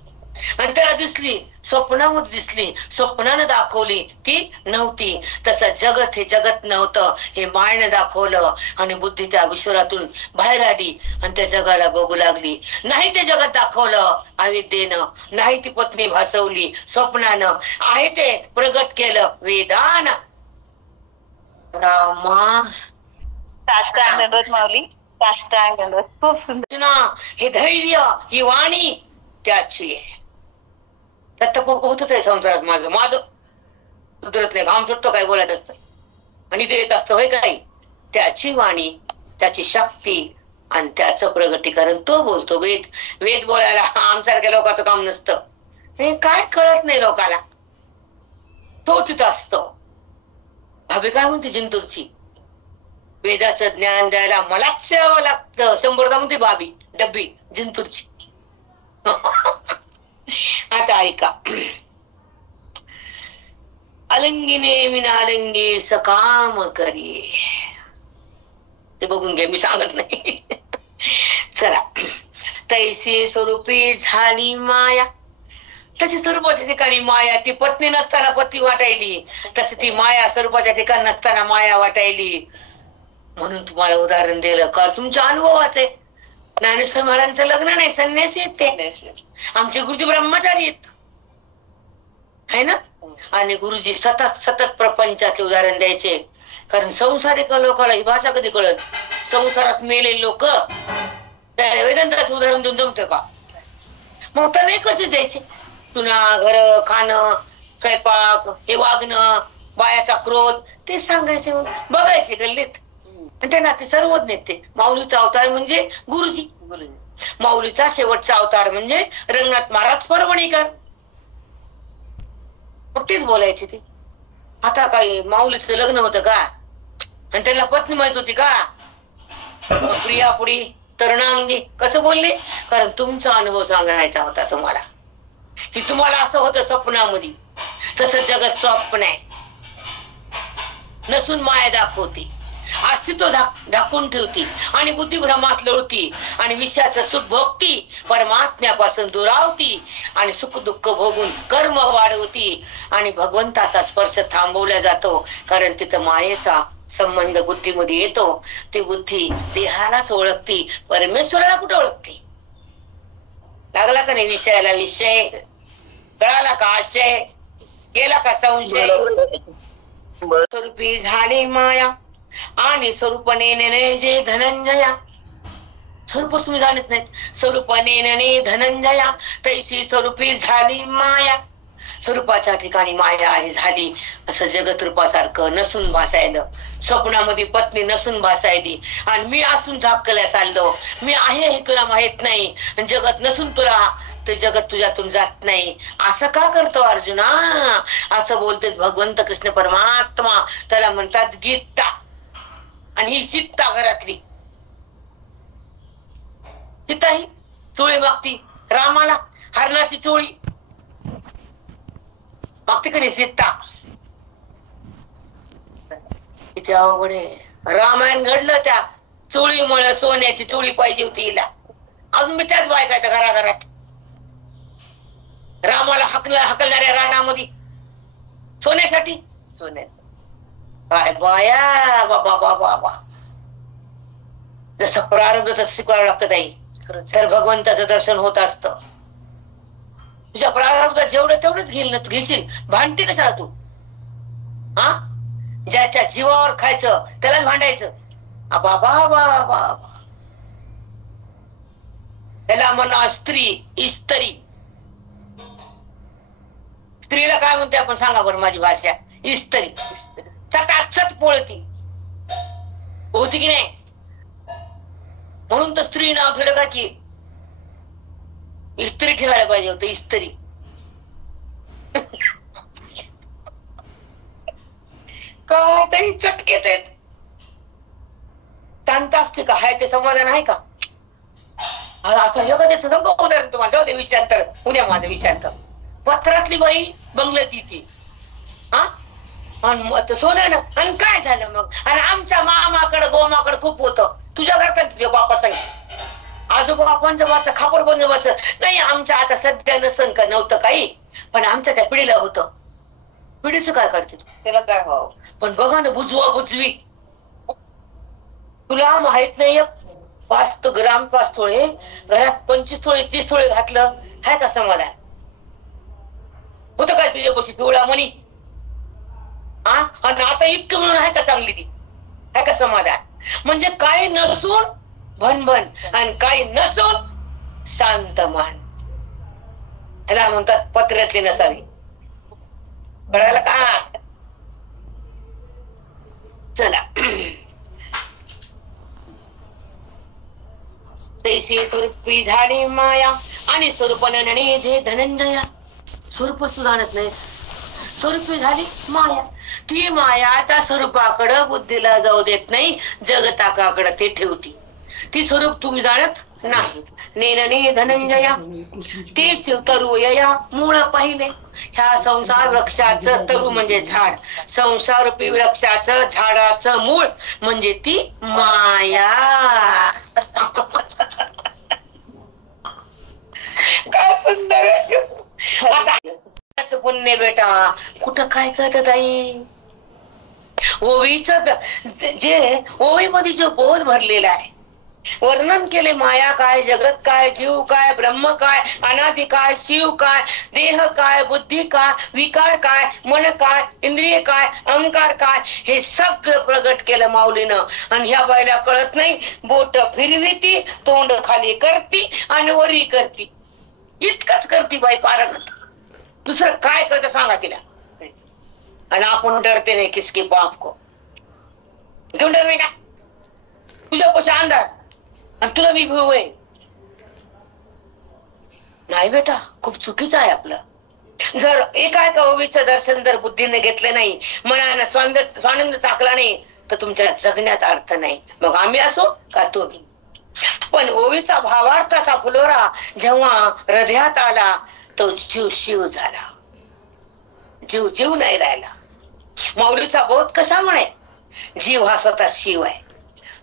आणि त्याला दिसली, स्वप्नामध्ये दिसली, स्वप्नानं दाखवली, ती नव्हती. तसं जगत हे जगत नव्हतं, हे मायनं दाखवलं आणि बुद्धी त्या विश्वरातून बाहेर आली आणि त्या जगाला बघू लागली. नाही ते जगत दाखवलं अविद्येनं, नाही ती पत्नी भासवली स्वप्नानं, आहे ते प्रगट केलं वेदानं. रामा साष्टांग माऊली, साष्टांग. खूप सुंदर. हे धैर्य, ही वाणी त्याची आहे. दत्तपप्पा होत ते संसारात माझं सुधरत नाही, घाम सुटतो काय बोलत असत आणि ते येत असतं होय काही. त्याची वाणी, त्याची शक्ती आणि त्याचं प्रगटीकरण तो बोलतो. वेद बोलायला आमच्यासारख्या लोकांचं काम नसतं. हे काय कळत नाही लोकाला, तो तिथं असतो. भाभी काय म्हणते जिंतूरची, वेदाचं ज्ञान द्यायला मलाच यावं लागतं. 100दा म्हणते भाभी डब्बी जिंतूरची. आता ऐका. अलंगीने विनालंगी सकाम करी, ते बघून घ्या, मी सांगत नाही. चला. तैसी स्वरूपी झाली माया, तशी स्वरूपाच्या ठिकाणी माया, ती पत्नी नसताना पती वाटायली, तशी ती माया स्वरूपाच्या ठिकाणी नसताना माया वाटायली. म्हणून तुम्हाला उदाहरण दिलं, कारण तुमच्या अनुभवाचे. ज्ञानेश्वर महाराजांचं लग्न नाही, संन्यासी आहेत ते. आमचे गुरुजी ब्रह्मचारी आहेत, है ना. आणि गुरुजी सतत सतत प्रपंचाचे उदाहरण द्यायचे, कारण संसारिक लोकांना ही भाषा कधी कळत. संसारात मेले लोक वेदांताचं उदाहरण देऊन जमतं का? मग त्याला एकच द्यायचे, तुना घर खाणं स्वयंपाक हे वागणं बायाचा क्रोध ते सांगायचे. बघायचे गल्लीत, आणि त्यांना ते सर्वज्ञ ते. माऊलीचा अवतार म्हणजे गुरुजी, माऊलीचा शेवटचा अवतार म्हणजे रंगनाथ महाराज परभणीकर. मग तेच बोलायचे ते. आता काय माऊलीचं लग्न होतं का आणि त्यांना पत्नी माहित होती का? प्रियापुढी तरुणांगी कसं बोलले? कारण तुमचा अनुभव सांगायचा होता तुम्हाला, की तुम्हाला असं होतं स्वप्नामध्ये, तसं जगत स्वप्न आहे. नसून माया दाखवते, अस्तित्व दाखवून ठेवती आणि बुद्धिभ्रमात लोळती आणि विषयाचं सुख भोगती, परमात्म्यापासून दुरावती आणि सुख दुःख भोगून कर्म वाढवती आणि भगवंताचा स्पर्श थांबवला जातो, कारण तिथं मायेचा संबंध बुद्धीमध्ये येतो. ती बुद्धी देहालाच ओळखती, परमेश्वराला कुठं ओळखते? लागला का नाही विषयाला विषय? कळाला का आशय? गेला का संशय? स्वरूपी झाली माया आणि स्वरूपने जे धनंजया. स्वरूप तुम्ही जाणत नाहीत. स्वरूपने धनंजया तैसी स्वरूपी झाली माया. स्वरूपाच्या ठिकाणी माया आहे झाली, असं जगत रूपासारखं नसून भासायलं. स्वप्नामध्ये पत्नी नसून भासायली आणि मी असून झाकल्या चाललो. मी आहे हे तुला माहित नाही, जगत नसून तुला, ते जगत तुझ्यातून जात नाही. असं का करतो अर्जुना? असं बोलते भगवंत कृष्ण परमात्मा. त्याला म्हणतात गीता. आणि ही सीता घरातली सीता ही चोळी मागती रामाला, हरणाची चोळी मागते कधी सीता. किती अवघड आहे. रामायण घडलं त्या चोळीमुळे, सोन्याची चोळी पाहिजे होती हिला. अजून मी त्याच बायका आहेत घराघरात. रामाला हकलणाऱ्या रानामध्ये सोन्यासाठी. सोन्याचं काय बाया, बाबा बाबा बाबा. जसं प्रारब्ध तसं शिकवावं लागतं ताई, तर भगवंताचं दर्शन होत असतं. तुझ्या प्रारब्धात जेवढं तेवढंच घेशील. भांडते कशाला तू? हा, ज्याच्या जीवावर खायचं त्यालाच भांडायचं. बाबा बाबा, त्याला म्हणा स्त्री, इस्त्री. स्त्रीला काय म्हणते आपण सांगा बरं माझी भाषा? इस्त्री. चटाचट पोळती होती की नाही? म्हणून तर स्त्री नाव ठेवलं का की इस्त्री ठेवायला पाहिजे होतं. इस्त्री. काय तरी चटकेच आहेत. शांत असते का? हाय ते समाधान आहे का? आता योगा द्यायचं नको उदाहरण तुम्हाला. जाऊ दे विषयांतर, उद्या माझं विषयांतर. पत्रातली बाई बंगल्यात ती हा सोनं ना. आणि काय झालं मग? आणि आमच्या मामाकडे गोमाकडे खूप होतं. तुझ्या घरात तुझ्या बापा सांगितलं आजोबा पंजोबाचं खापर पंजोबाचं नाही. आमच्या आता सध्या नसन का नव्हतं काही, पण आमच्या त्या पिढीला होतं. पिढीचं काय करते त्याला काय व्हावं? पण बघा ना, बुजवा बुजवी. तुला माहित नाही 5 ग्राम 5 तोळे घरात 25 तोळे 30 तोळे घातलं, हाय का समाधान? होतं काय तुझ्यापाशी पिवळा मणी? हा, आणि आता इतकं म्हणून आहे का चांगली ती? आहे का समाधान? म्हणजे काही नसून भनभन आणि काही नसून शांत मान. ह्याला म्हणतात पत्र्यातली नसावी. कळायला का? चला. तैसी स्वरूपी झाली माया आणि स्वरूपाने जे धनंजया. स्वरूप सुधारत नाही, स्वरूपी झाली माया. ती माया त्या स्वरूपाकडं बुद्धीला जाऊ देत नाही, जगताकाकडे ते ठेवती. ती स्वरूप तुम्ही जाणत नाही. नेनने धनंजया तेच तरुया मूळ पाहिले. ह्या संसार वृक्षाचं तरु म्हणजे झाड, संसार रूपी वृक्षाचं झाडाचं मूळ म्हणजे ती माया. काय सुंदर आहे. आता पुण्य बेटा कुठं काय कळत ताई. ओवीच जे ओवीमध्ये जो बोध भरलेला आहे, वर्णन केले माया काय, जगत काय, जीव काय, ब्रह्म काय, अनादि काय, शिव काय, देह काय, बुद्धी काय, विकार काय, मन काय, इंद्रिय काय, अहंकार काय, हे सगळं प्रगट केलं माऊलीनं. आणि ह्या बायला कळत नाही, बोट फिरविती, तोंड खाली करती आणि वरी करती, इतकंच करती बाई पारणत. दुसरं काय करत सांगा तिला. आणि आपण डरते नाही किसके बाप को. क्यों डर का तुझ्या पशा अंधार आणि तुला मी भीव आहे. नाही बेटा, खूप चुकीचं आहे आपलं. जर एका ओवीचं दर्शन जर बुद्धीने घेतलं नाही, मनानं स्वानंद चाकला नाही, तर तुमच्या जगण्यात अर्थ नाही. मग आम्ही असो का तुम्ही. पण ओवीचा भावार्थाचा फुलोरा जेव्हा हृदयात आला, तो जीव शिव झाला. जीव जीव नाही राहिला. माऊलीचा बोध कशामुळे? जीव हा स्वतः शिव आहे.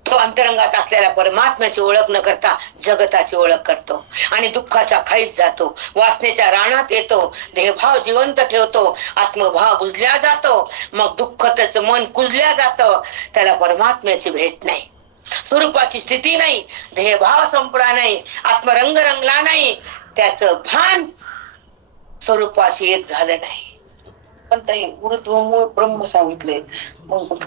तो अंतरंगात असलेल्या परमात्म्याची ओळख न करता जगताची ओळख करतो आणि दुःखाच्या खाईत जातो, वासनेच्या रानात येतो, देहभाव जिवंत ठेवतो, आत्मभाव बुजल्या जातो. मग दुःख त्याचं मन कुजल्या जातं. त्याला परमात्म्याची भेट नाही, स्वरूपाची स्थिती नाही, देहभाव संपला नाही, आत्मरंग रंगला नाही, त्याचं भान स्वरूपाशी एक झालं नाही. पण ताई ऊर्ध्वमूळ ब्रह्म सांगितले,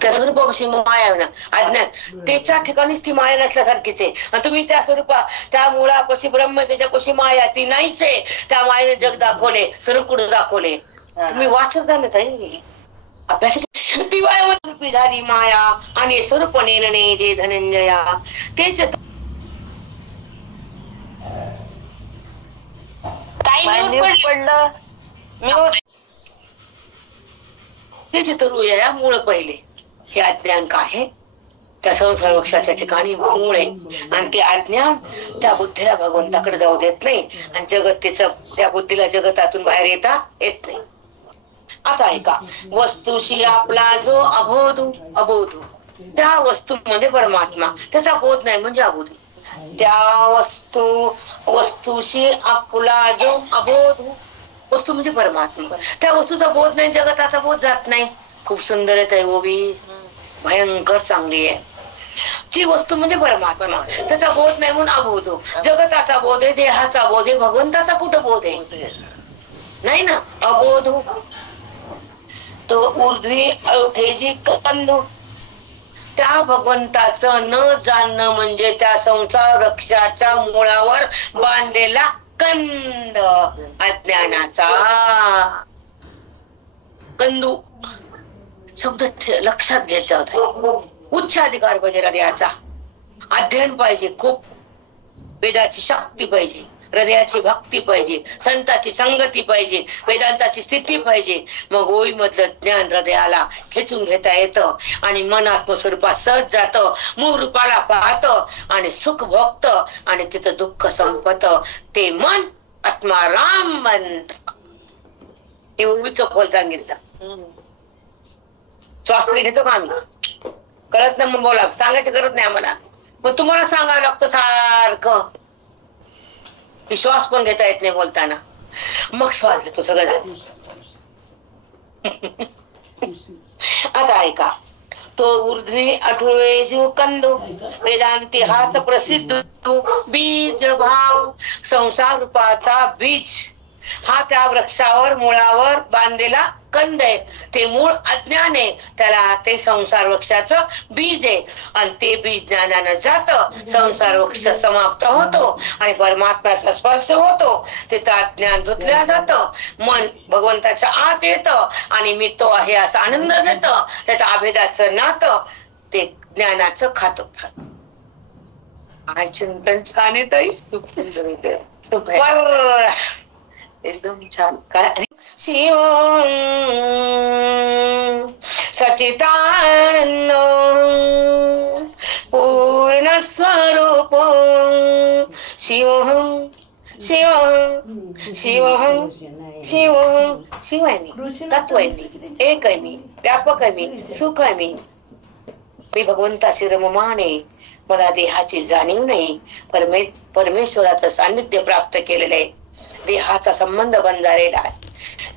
त्या स्वरूपापाशी माया आहे ना, अज्ञान, त्याच्या ठिकाणीच ती माया नसल्यासारखीच आहे. आणि तुम्ही त्या स्वरूपा त्या मुळापाशी ब्रह्म, त्याच्यापाशी माया ती नाहीच आहे. त्या मायेने जग दाखवले, स्वरूप दाखवले. तुम्ही वाचत जा ना ताई अभ्यास. ती वाय झाली माया आणि स्वरूप नेनने जे धनंजया, तेच पडलं. हे चित्र या मूळ पहिले. हे अज्ञान काय आहे? त्या संसार वृक्षाच्या ठिकाणी मूळ आहे. आणि ते अज्ञान त्या बुद्धीला भगवंताकडे जाऊ देत नाही. आणि जगत त्या बुद्धीला जगतातून बाहेर येत नाही. आता ऐका, वस्तूशी आपला जो अबोध, त्या वस्तूमध्ये परमात्मा, त्याचा बोध नाही म्हणजे अबोध. त्या वस्तूशी आपला जो अबोध, वस्तू म्हणजे परमात्मा, त्या वस्तूचा बोध नाही, जगताचा बोध जात नाही. खूप सुंदर आहे ताई ओवी, भयंकर चांगली आहे. ती वस्तू म्हणजे परमात्मा, त्याचा बोध नाही म्हणून अबोध. जगताचा बोध आहे, देहाचा बोध आहे, भगवंताचा कुठं बोध आहे? नाही ना, अबोध. तो ऊर्ध्वी अवठेजी कंदू, त्या भगवंताचं न जाणणं म्हणजे त्या संसार वृक्षाच्या मुळावर बांधलेला कंद, अज्ञानाचा कंदू. शब्द लक्षात घ्यायचा होता. उच्च अधिकार पाहिजे हृदयाचा, अध्ययन पाहिजे, खूप वेदाची शक्ती पाहिजे, हृदयाची भक्ती पाहिजे, संताची संगती पाहिजे, वेदांताची स्थिती पाहिजे. मग ओवी मधलं ज्ञान हृदयाला खेचून घेता येतं आणि मन आत्मस्वरूपात सहज जातं, मूळ रूपाला पाहतं आणि सुख भोगतं आणि तिथं दुःख संपत. ते मन आत्माराम बनत. हे ओवीचं फल सांगितलं. स्वास्थ्य घेतो का आम्ही? कळत नाही म्हणून बोला, सांगायची गरज नाही आम्हाला. मग तुम्हाला सांगावं लागतं सारखं. श्वास पण घेता येत नाही बोलताना, मग श्वास घेतो सगळं झालं. आता ऐका, तो ऊर्ध्वी अठुळे जीव कंदो, वेदांती हाच प्रसिद्ध बीज भाव. संसार रूपाचा बीज हा त्या वृक्षावर मुळावर बांधलेला कंद आहे. ते मूळ अज्ञान आहे, त्याला ते संसार वृक्षाचं बीज आहे. आणि ते बीज ज्ञानानं जातं, संसार वृक्ष समाप्त होतो आणि परमात्म्याचा स्पर्श होतो. तिथं अज्ञान धुतल्या जातं, मन भगवंताच्या आत येतं आणि मी तो आहे असा आनंद घेतं. त्याचं अभेदाचं नातं ते ज्ञानाचं खातं. चिंतन छान येत, खूप सुंदर येत, एकदम छान. काय शिव सचिदानंद पूर्ण स्वरूप शिवहं शिवहं शिवहं शिवहं. शिव आहे मी, तत्व आहे मी, एक आहे मी, व्यापक आहे मी, सुख आहे मी. मी भगवंताशी रममान आहे, मला देहाची जाणीव नाही, परमेश्वराचं सान्निध्य प्राप्त केलेलं आहे. देहाचा संबंध बंद झालेला आहे.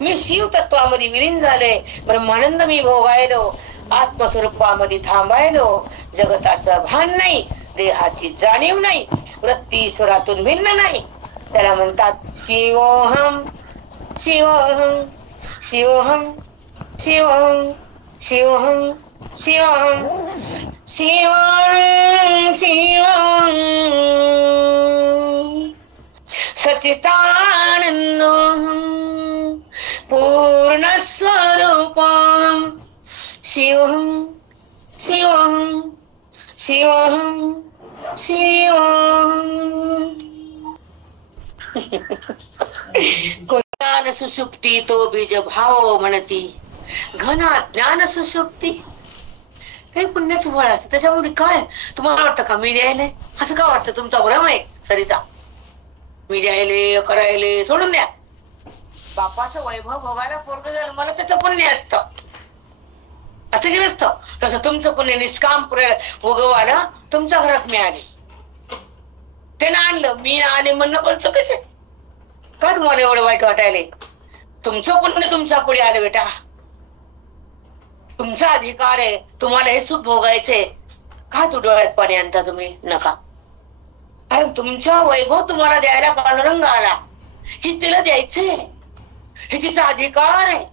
मी शिव तत्वामध्ये विलीन झाले, ब्रह्मानंद मी भोगायलो, आत्मस्वरूपामध्ये थांबायलो. जगताचं भान नाही, देहाची जाणीव नाही, वृत्ती ईश्वरातून भिन्न नाही. त्याला म्हणतात शिवोहम शिवोहम शिवोहम शिवोहम शिवोहम शिवोहम शिवं शिवं सच्चिदानन्दं पूर्णस्वरूपं शिवं शिवं शिवं शिवं. ज्ञान सुषुप्ती तो बीज भाव म्हणती, घन ज्ञान सुषुप्ती. काही पुण्याचं फळ असतं, त्याच्यामुळे काय तुम्हाला वाटतं का मी द्यायले? असं का वाटतं? तुमचा भ्रम आहे सरिता. मी द्यायले करायले सोडून द्या. बापाचं वैभव भोगायला पोरग मला त्याचं पुण्य असतं, असं की नसतं. तसं तुमचं पुण्य निष्काम भोगवायला तुमच्या घरात मिळाले, ते ना आणलं मी आले म्हणणं पण चुकीच आहे. का तुम्हाला एवढं वाईट वाटायले? तुमचं पुण्य तुमच्या पुढे आलं बेटा, तुमचा अधिकार आहे. तुम्हाला हे सुख भोगायचे, का तू डोळ्यात पाणी आणता तुम्ही? नका. कारण तुमचा वैभव तुम्हाला द्यायला पांडुरंग आला, हे तिला द्यायचंय, हे तिचा अधिकार आहे.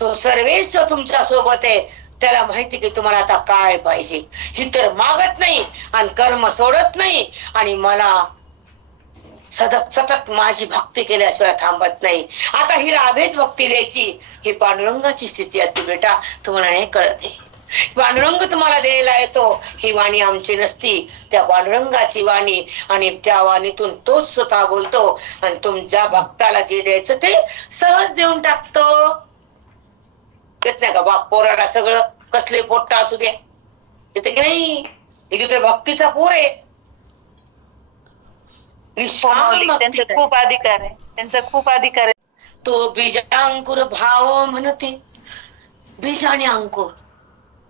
तो सर्वेश तुमच्या सोबत आहे, त्याला माहिती की तुम्हाला आता काय पाहिजे. ही तर मागत नाही आणि कर्म सोडत नाही, आणि मला सतत माझी भक्ती केल्याशिवाय थांबत नाही. आता हिला अभेद भक्ती द्यायची, ही पांडुरंगाची स्थिती असते बेटा, तुम्हाला नाही कळत. पांडुरंग तुम्हाला द्यायला येतो, ही वाणी आमची नसती, त्या पांडुरंगाची वाणी, आणि त्या वाणीतून तोच स्वतः बोलतो, आणि तुमच्या भक्ताला जे द्यायचं ते सहज देऊन टाकतो. येत नाही का बाप पोराला सगळं, कसले पोट्टा असू द्या, येते की नाही? इथे भक्तीचा पोर आहे. त्यांचा खूप अधिकार आहे, त्यांचा खूप अधिकार आहे. तो बीजांकुर भाव म्हणते. बीज आणि अंकुर,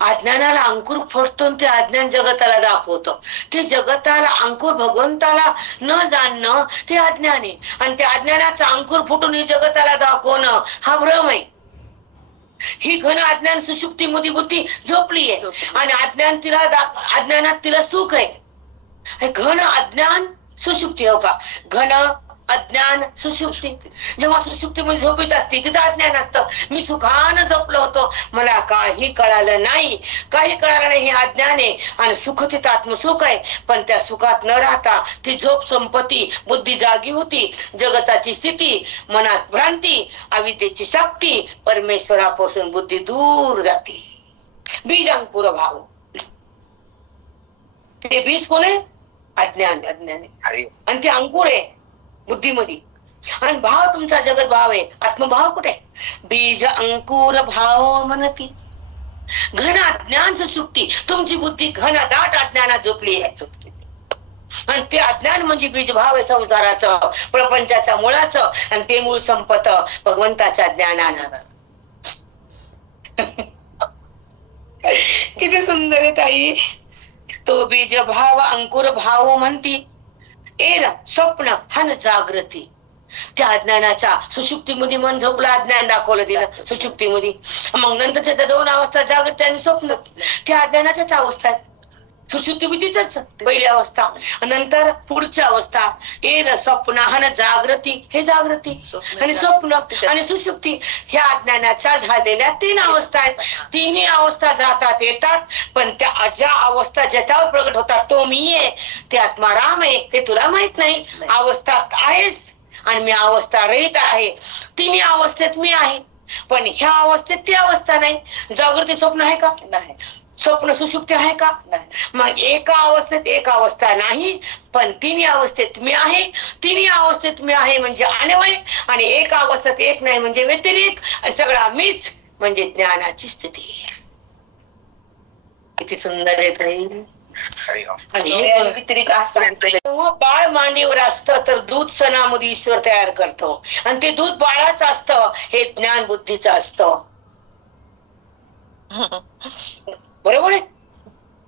अज्ञानाला अंकुर फोडतो, ते अज्ञान जगताला दाखवतो. ते जगताला अंकुर भगवंताला न जाणणं ते अज्ञान आहे, आणि त्या अज्ञानाचा अंकुर फुटून हे जगताला दाखवणं हा भ्रम आहे. ही घन अज्ञान सुषुप्ती मध्ये बुद्धी झोपली आहे, आणि अज्ञानात तिला सुख आहे. घन अज्ञान सुषुप्ती, हो का? घन अज्ञान सुषुप्ती. जेव्हा सुषुप्तीमध्ये झोपीत असते तिथं अज्ञान असतं. मी सुखानं झोपलो होतो, मला काही कळालं नाही, काही कळालं नाही, हे अज्ञान आहे. आणि सुख तिथं आत्मसुख आहे, पण त्या सुखात न राहता ती झोप संपत्ती, बुद्धी जागी होती, जगताची स्थिती, मनात भ्रांती, अविद्येची शक्ती, परमेश्वरापासून बुद्धी दूर जाते. बीज अंकुर भाव, ते बीज कोण आहे? अज्ञान. आणि ते अंकुर आहे बुद्धीमध्ये, आणि भाव तुमचा जगत भाव आहे. आत्मभाव कुठे? बीज अंकुर भाव म्हणती. घन अज्ञान सुषुप्ती, तुमची बुद्धी घन दाट अज्ञानात झोपली आहे. आणि ते अज्ञान म्हणजे बीज भाव आहे संसाराचं, प्रपंचाच्या मुळाचं, आणि ते मूळ संपत भगवंताच्या ज्ञानानं. किती सुंदर आहे ताई. तो बीज भाव अंकुर भाव म्हणती. एर स्वप्न हन जागृती. त्या अज्ञानाच्या सुषुप्तीमध्ये मन झोपलं, अज्ञान दाखवलं तिला सुषुप्तीमध्ये. मग नंतर त्या 2 अवस्था, जागृती आणि स्वप्न, त्या अज्ञानाच्याच अवस्था आहेत. सुषुप्तीमध्येच पहिली अवस्था, नंतर पुढची अवस्था. एर स्वप्न हन जागृती, हे जागृती आणि स्वप्न आणि सुषुप्ती, ह्या अज्ञानाच्या झालेल्या 3 अवस्था आहेत. 3ही अवस्था जातात येतात, पण त्या ज्या अवस्था ज्याच्यावर प्रगट होतात तो मी आहे, ते आत्माराम आहे, ते तुला माहित नाही. अवस्था आहेस, आणि मी अवस्था रहित आहे. 3ही अवस्थेत मी आहे, पण ह्या अवस्थेत ती अवस्था नाही. जागृती स्वप्न आहे का? नाही. स्वप्न सुषुप्ती आहे का? नाही. मग एका अवस्थेत एक अवस्था नाही, पण 3ही अवस्थेत मी आहे. 3ही अवस्थेत मी आहे म्हणजे अन्वय, आणि एका अवस्थेत एक नाही म्हणजे व्यतिरिक्त. सगळा मीच म्हणजे ज्ञानाची स्थिती. किती सुंदर आहे ताई. बाळ मांडीवर असतं तर दूध सणामध्ये ईश्वर तयार करतो, आणि ते दूध बाळाचं असतं, हे ज्ञान बुद्धीचं असतं. बरोबर आहे?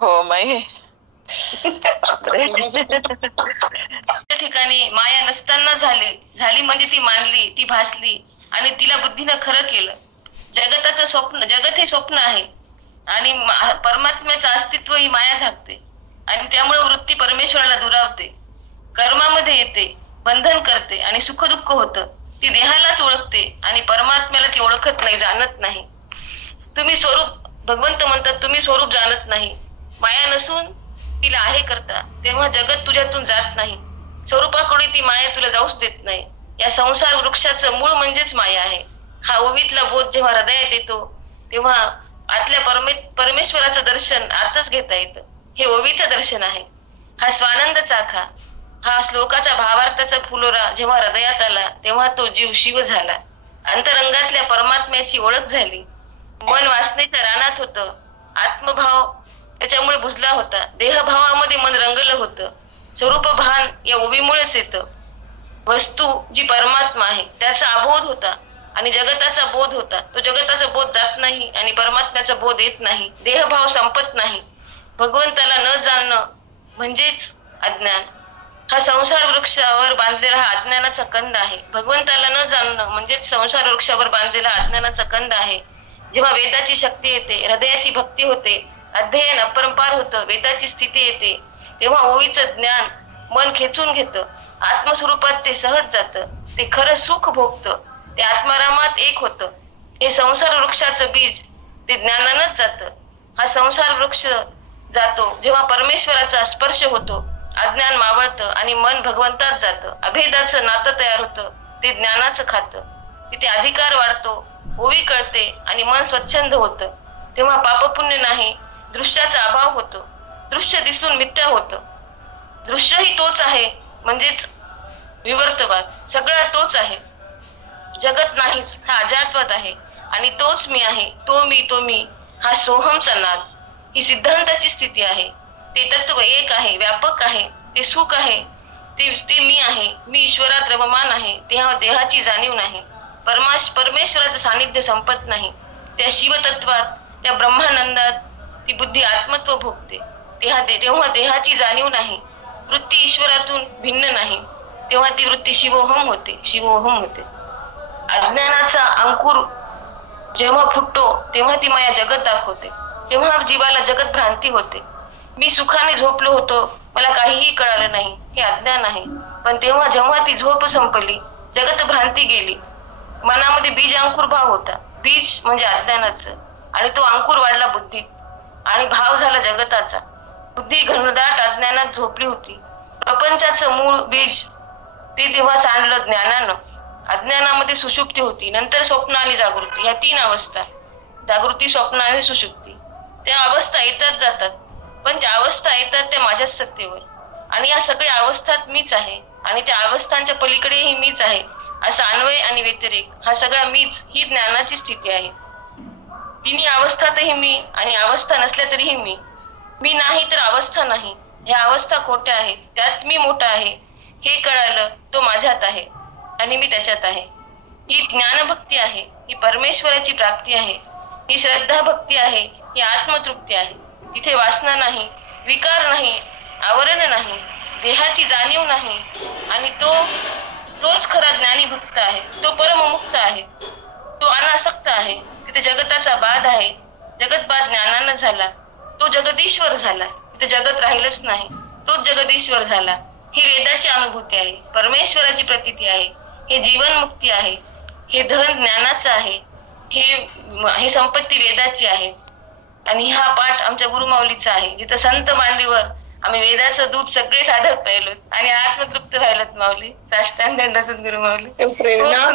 हो माई. त्या ठिकाणी माया नसताना झाली म्हणजे ती मानली, ती भासली आणि तिला बुद्धीनं खरं केलं. जगताचं स्वप्न, जगत हे स्वप्न आहे आणि परमात्म्याचं अस्तित्व ही माया झाकते आणि त्यामुळे वृत्ती परमेश्वराला दुरावते, कर्मामध्ये येते, बंधन करते आणि सुख दुःख होतं. ती देहालाच ओळखते आणि परमात्म्याला ती ओळखत नाही, जाणत नाही. तुम्ही स्वरूप, भगवंत म्हणतात तुम्ही स्वरूप जाणत नाही. माया नसून तिला आहे करता, तेव्हा जगत तुझ्यातून जात नाही. स्वरूपाकडे ती माया तुला जाऊच देत नाही. या संसार वृक्षाचं मूळ म्हणजेच माया आहे. हा ओवीतला बोध जेव्हा हृदयात येतो तेव्हा आतल्या परमेश्वराचं दर्शन आतच घेता येतं. हे ओवीचं दर्शन आहे. हा स्वानंद चाखा, हा श्लोकाच्या भावार्थाचा फुलोरा जेव्हा हृदयात आला तेव्हा तो जीव शिव झाला. अंतरंगातल्या परमात्म्याची ओळख झाली. मन वासनेच्या रानात होतं. आत्मभाव त्याच्यामुळे बुजला होता. देहभावामध्ये मन रंगलं होतं. स्वरूप भान या ओवीमुळेच येतं. वस्तू जी परमात्मा आहे त्याचा अबोध होता आणि जगताचा बोध होता. तो जगताचा बोध जात नाही आणि परमात्म्याचा बोध येत नाही. देहभाव संपत नाही. भगवंताला न जाणणं म्हणजेच अज्ञान. हा संसार वृक्षावर बांधलेला हा अज्ञानाचा कंद आहे. भगवंताला न जाणणं म्हणजेच संसार वृक्षावर बांधलेला अज्ञानाचा कंद आहे. जेव्हा वेदाची शक्ती येते, हृदयाची भक्ती होते, अध्ययन अपरंपार होतं, वेदाची स्थिती येते, तेव्हा ओवीचं ज्ञान मन खेचून घेतं. आत्मस्वरूपात ते सहज जातं. ते खरं सुख भोगतं. ते आत्मारामात एक होतं. हे संसार वृक्षाचं बीज ते ज्ञानानंच जातं. हा संसार वृक्ष जातो जेव्हा परमेश्वराचा स्पर्श होतो, अज्ञान मावळतं आणि मन भगवंतात जातं. अभेदाचं नातं तयार होतं. ते ज्ञानाचं खातं. तिथे अधिकार वाढतो, ओवी कळते आणि मन स्वच्छंद होतं. तेव्हा पापपुण्य नाही, दृश्याचा अभाव होतो. दृश्य दिसून मिथ्या होतं. दृश्यही तोच आहे म्हणजेच विवर्तवाद. सगळा तोच आहे. जगत नाहीच हा अजातवाद आहे आणि तोच मी आहे. तो मी हा सोहमचा नाद. ही सिद्धांताची स्थिती आहे. ते तत्व एक आहे, व्यापक आहे. ते सुख आहे. ते मी आहे. मी ईश्वरात रममान आहे. तेव्हा देहाची जाणीव नाही. परमेश्वराचं सानिध्य संपत नाही. त्या शिवतत्वात, त्या ब्रह्मानंदात ती बुद्धी आत्मत्व भोगते. तेव्हा देहाची जाणीव नाही. वृत्ती ईश्वरातून भिन्न नाही. तेव्हा ती वृत्ती शिवोहम होते. अज्ञानाचा अंकुर जेव्हा फुटतो तेव्हा ती माया जगत दाखवते. तेव्हा जीवाला जगत भ्रांती होते. मी सुखाने झोपलो होतो, मला काहीही कळालं नाही, हे अज्ञान आहे. पण जेव्हा ती झोप संपली, जगत भ्रांती गेली. मनामध्ये बीज अंकुर भाव होता. बीज म्हणजे अज्ञानाचं आणि तो अंकुर वाढला बुद्धीत आणि भाव झाला जगताचा. बुद्धी घनदाट अज्ञानात झोपली होती. प्रपंचाचं मूळ बीज ते तेव्हा सांडलं ज्ञानानं. अज्ञानामध्ये सुषुप्ती होती. नंतर स्वप्न आणि जागृती, ह्या 3 अवस्था, जागृती, स्वप्न आणि सुषुप्ती. त्या अवस्था येतात जातात, पण त्या अवस्था येतात त्या माझ्याच सत्तेवर. आणि या सगळ्या अवस्थात मीच आहे आणि त्या अवस्थांच्या पलीकडेही मीच आहे. असा अन्वय आणि व्यतिरेक हा सगळा मीच, ही ज्ञानाची स्थिती आहे. तिन्ही अवस्थातही मी आणि अवस्था नसल्या तरीही मी. मी नाही तर अवस्था नाही. ह्या अवस्था खोट्या आहेत. त्यात मी मोठा आहे हे कळालं. तो माझ्यात आहे आणि मी त्याच्यात आहे. ही ज्ञानभक्ती आहे. ही परमेश्वराची प्राप्ती आहे. ही श्रद्धा भक्ती आहे. ही आत्मतृप्ती आहे. तिथे वासना नाही, विकार नाही, आवरण नाही, देहाची जाणीव नाही आणि तोच खरा ज्ञानी भक्त आहे. तो परममुक्त आहे. तो अनासक्त आहे. तिथे जगताचा बाध आहे. जगत बाध ज्ञानानं झाला. तो जगदीश्वर झाला. तिथे जगत राहिलंच नाही. तोच जगदीश्वर झाला. ही वेदाची अनुभूती आहे. परमेश्वराची प्रतीती आहे. हे जीवन मुक्ती आहे. हे धन ज्ञानाचं आहे. हे संपत्ती वेदाची आहे. आणि हा पाठ आमच्या गुरुमाऊलीचा आहे. जिथं संत मांडीवर आम्ही वेदाचं दूध सगळे साधत पाहिलो आणि आत्मतृप्त राहिलोत माऊली. साष्टांग दंडाचं गुरुमाऊली. प्रेरणा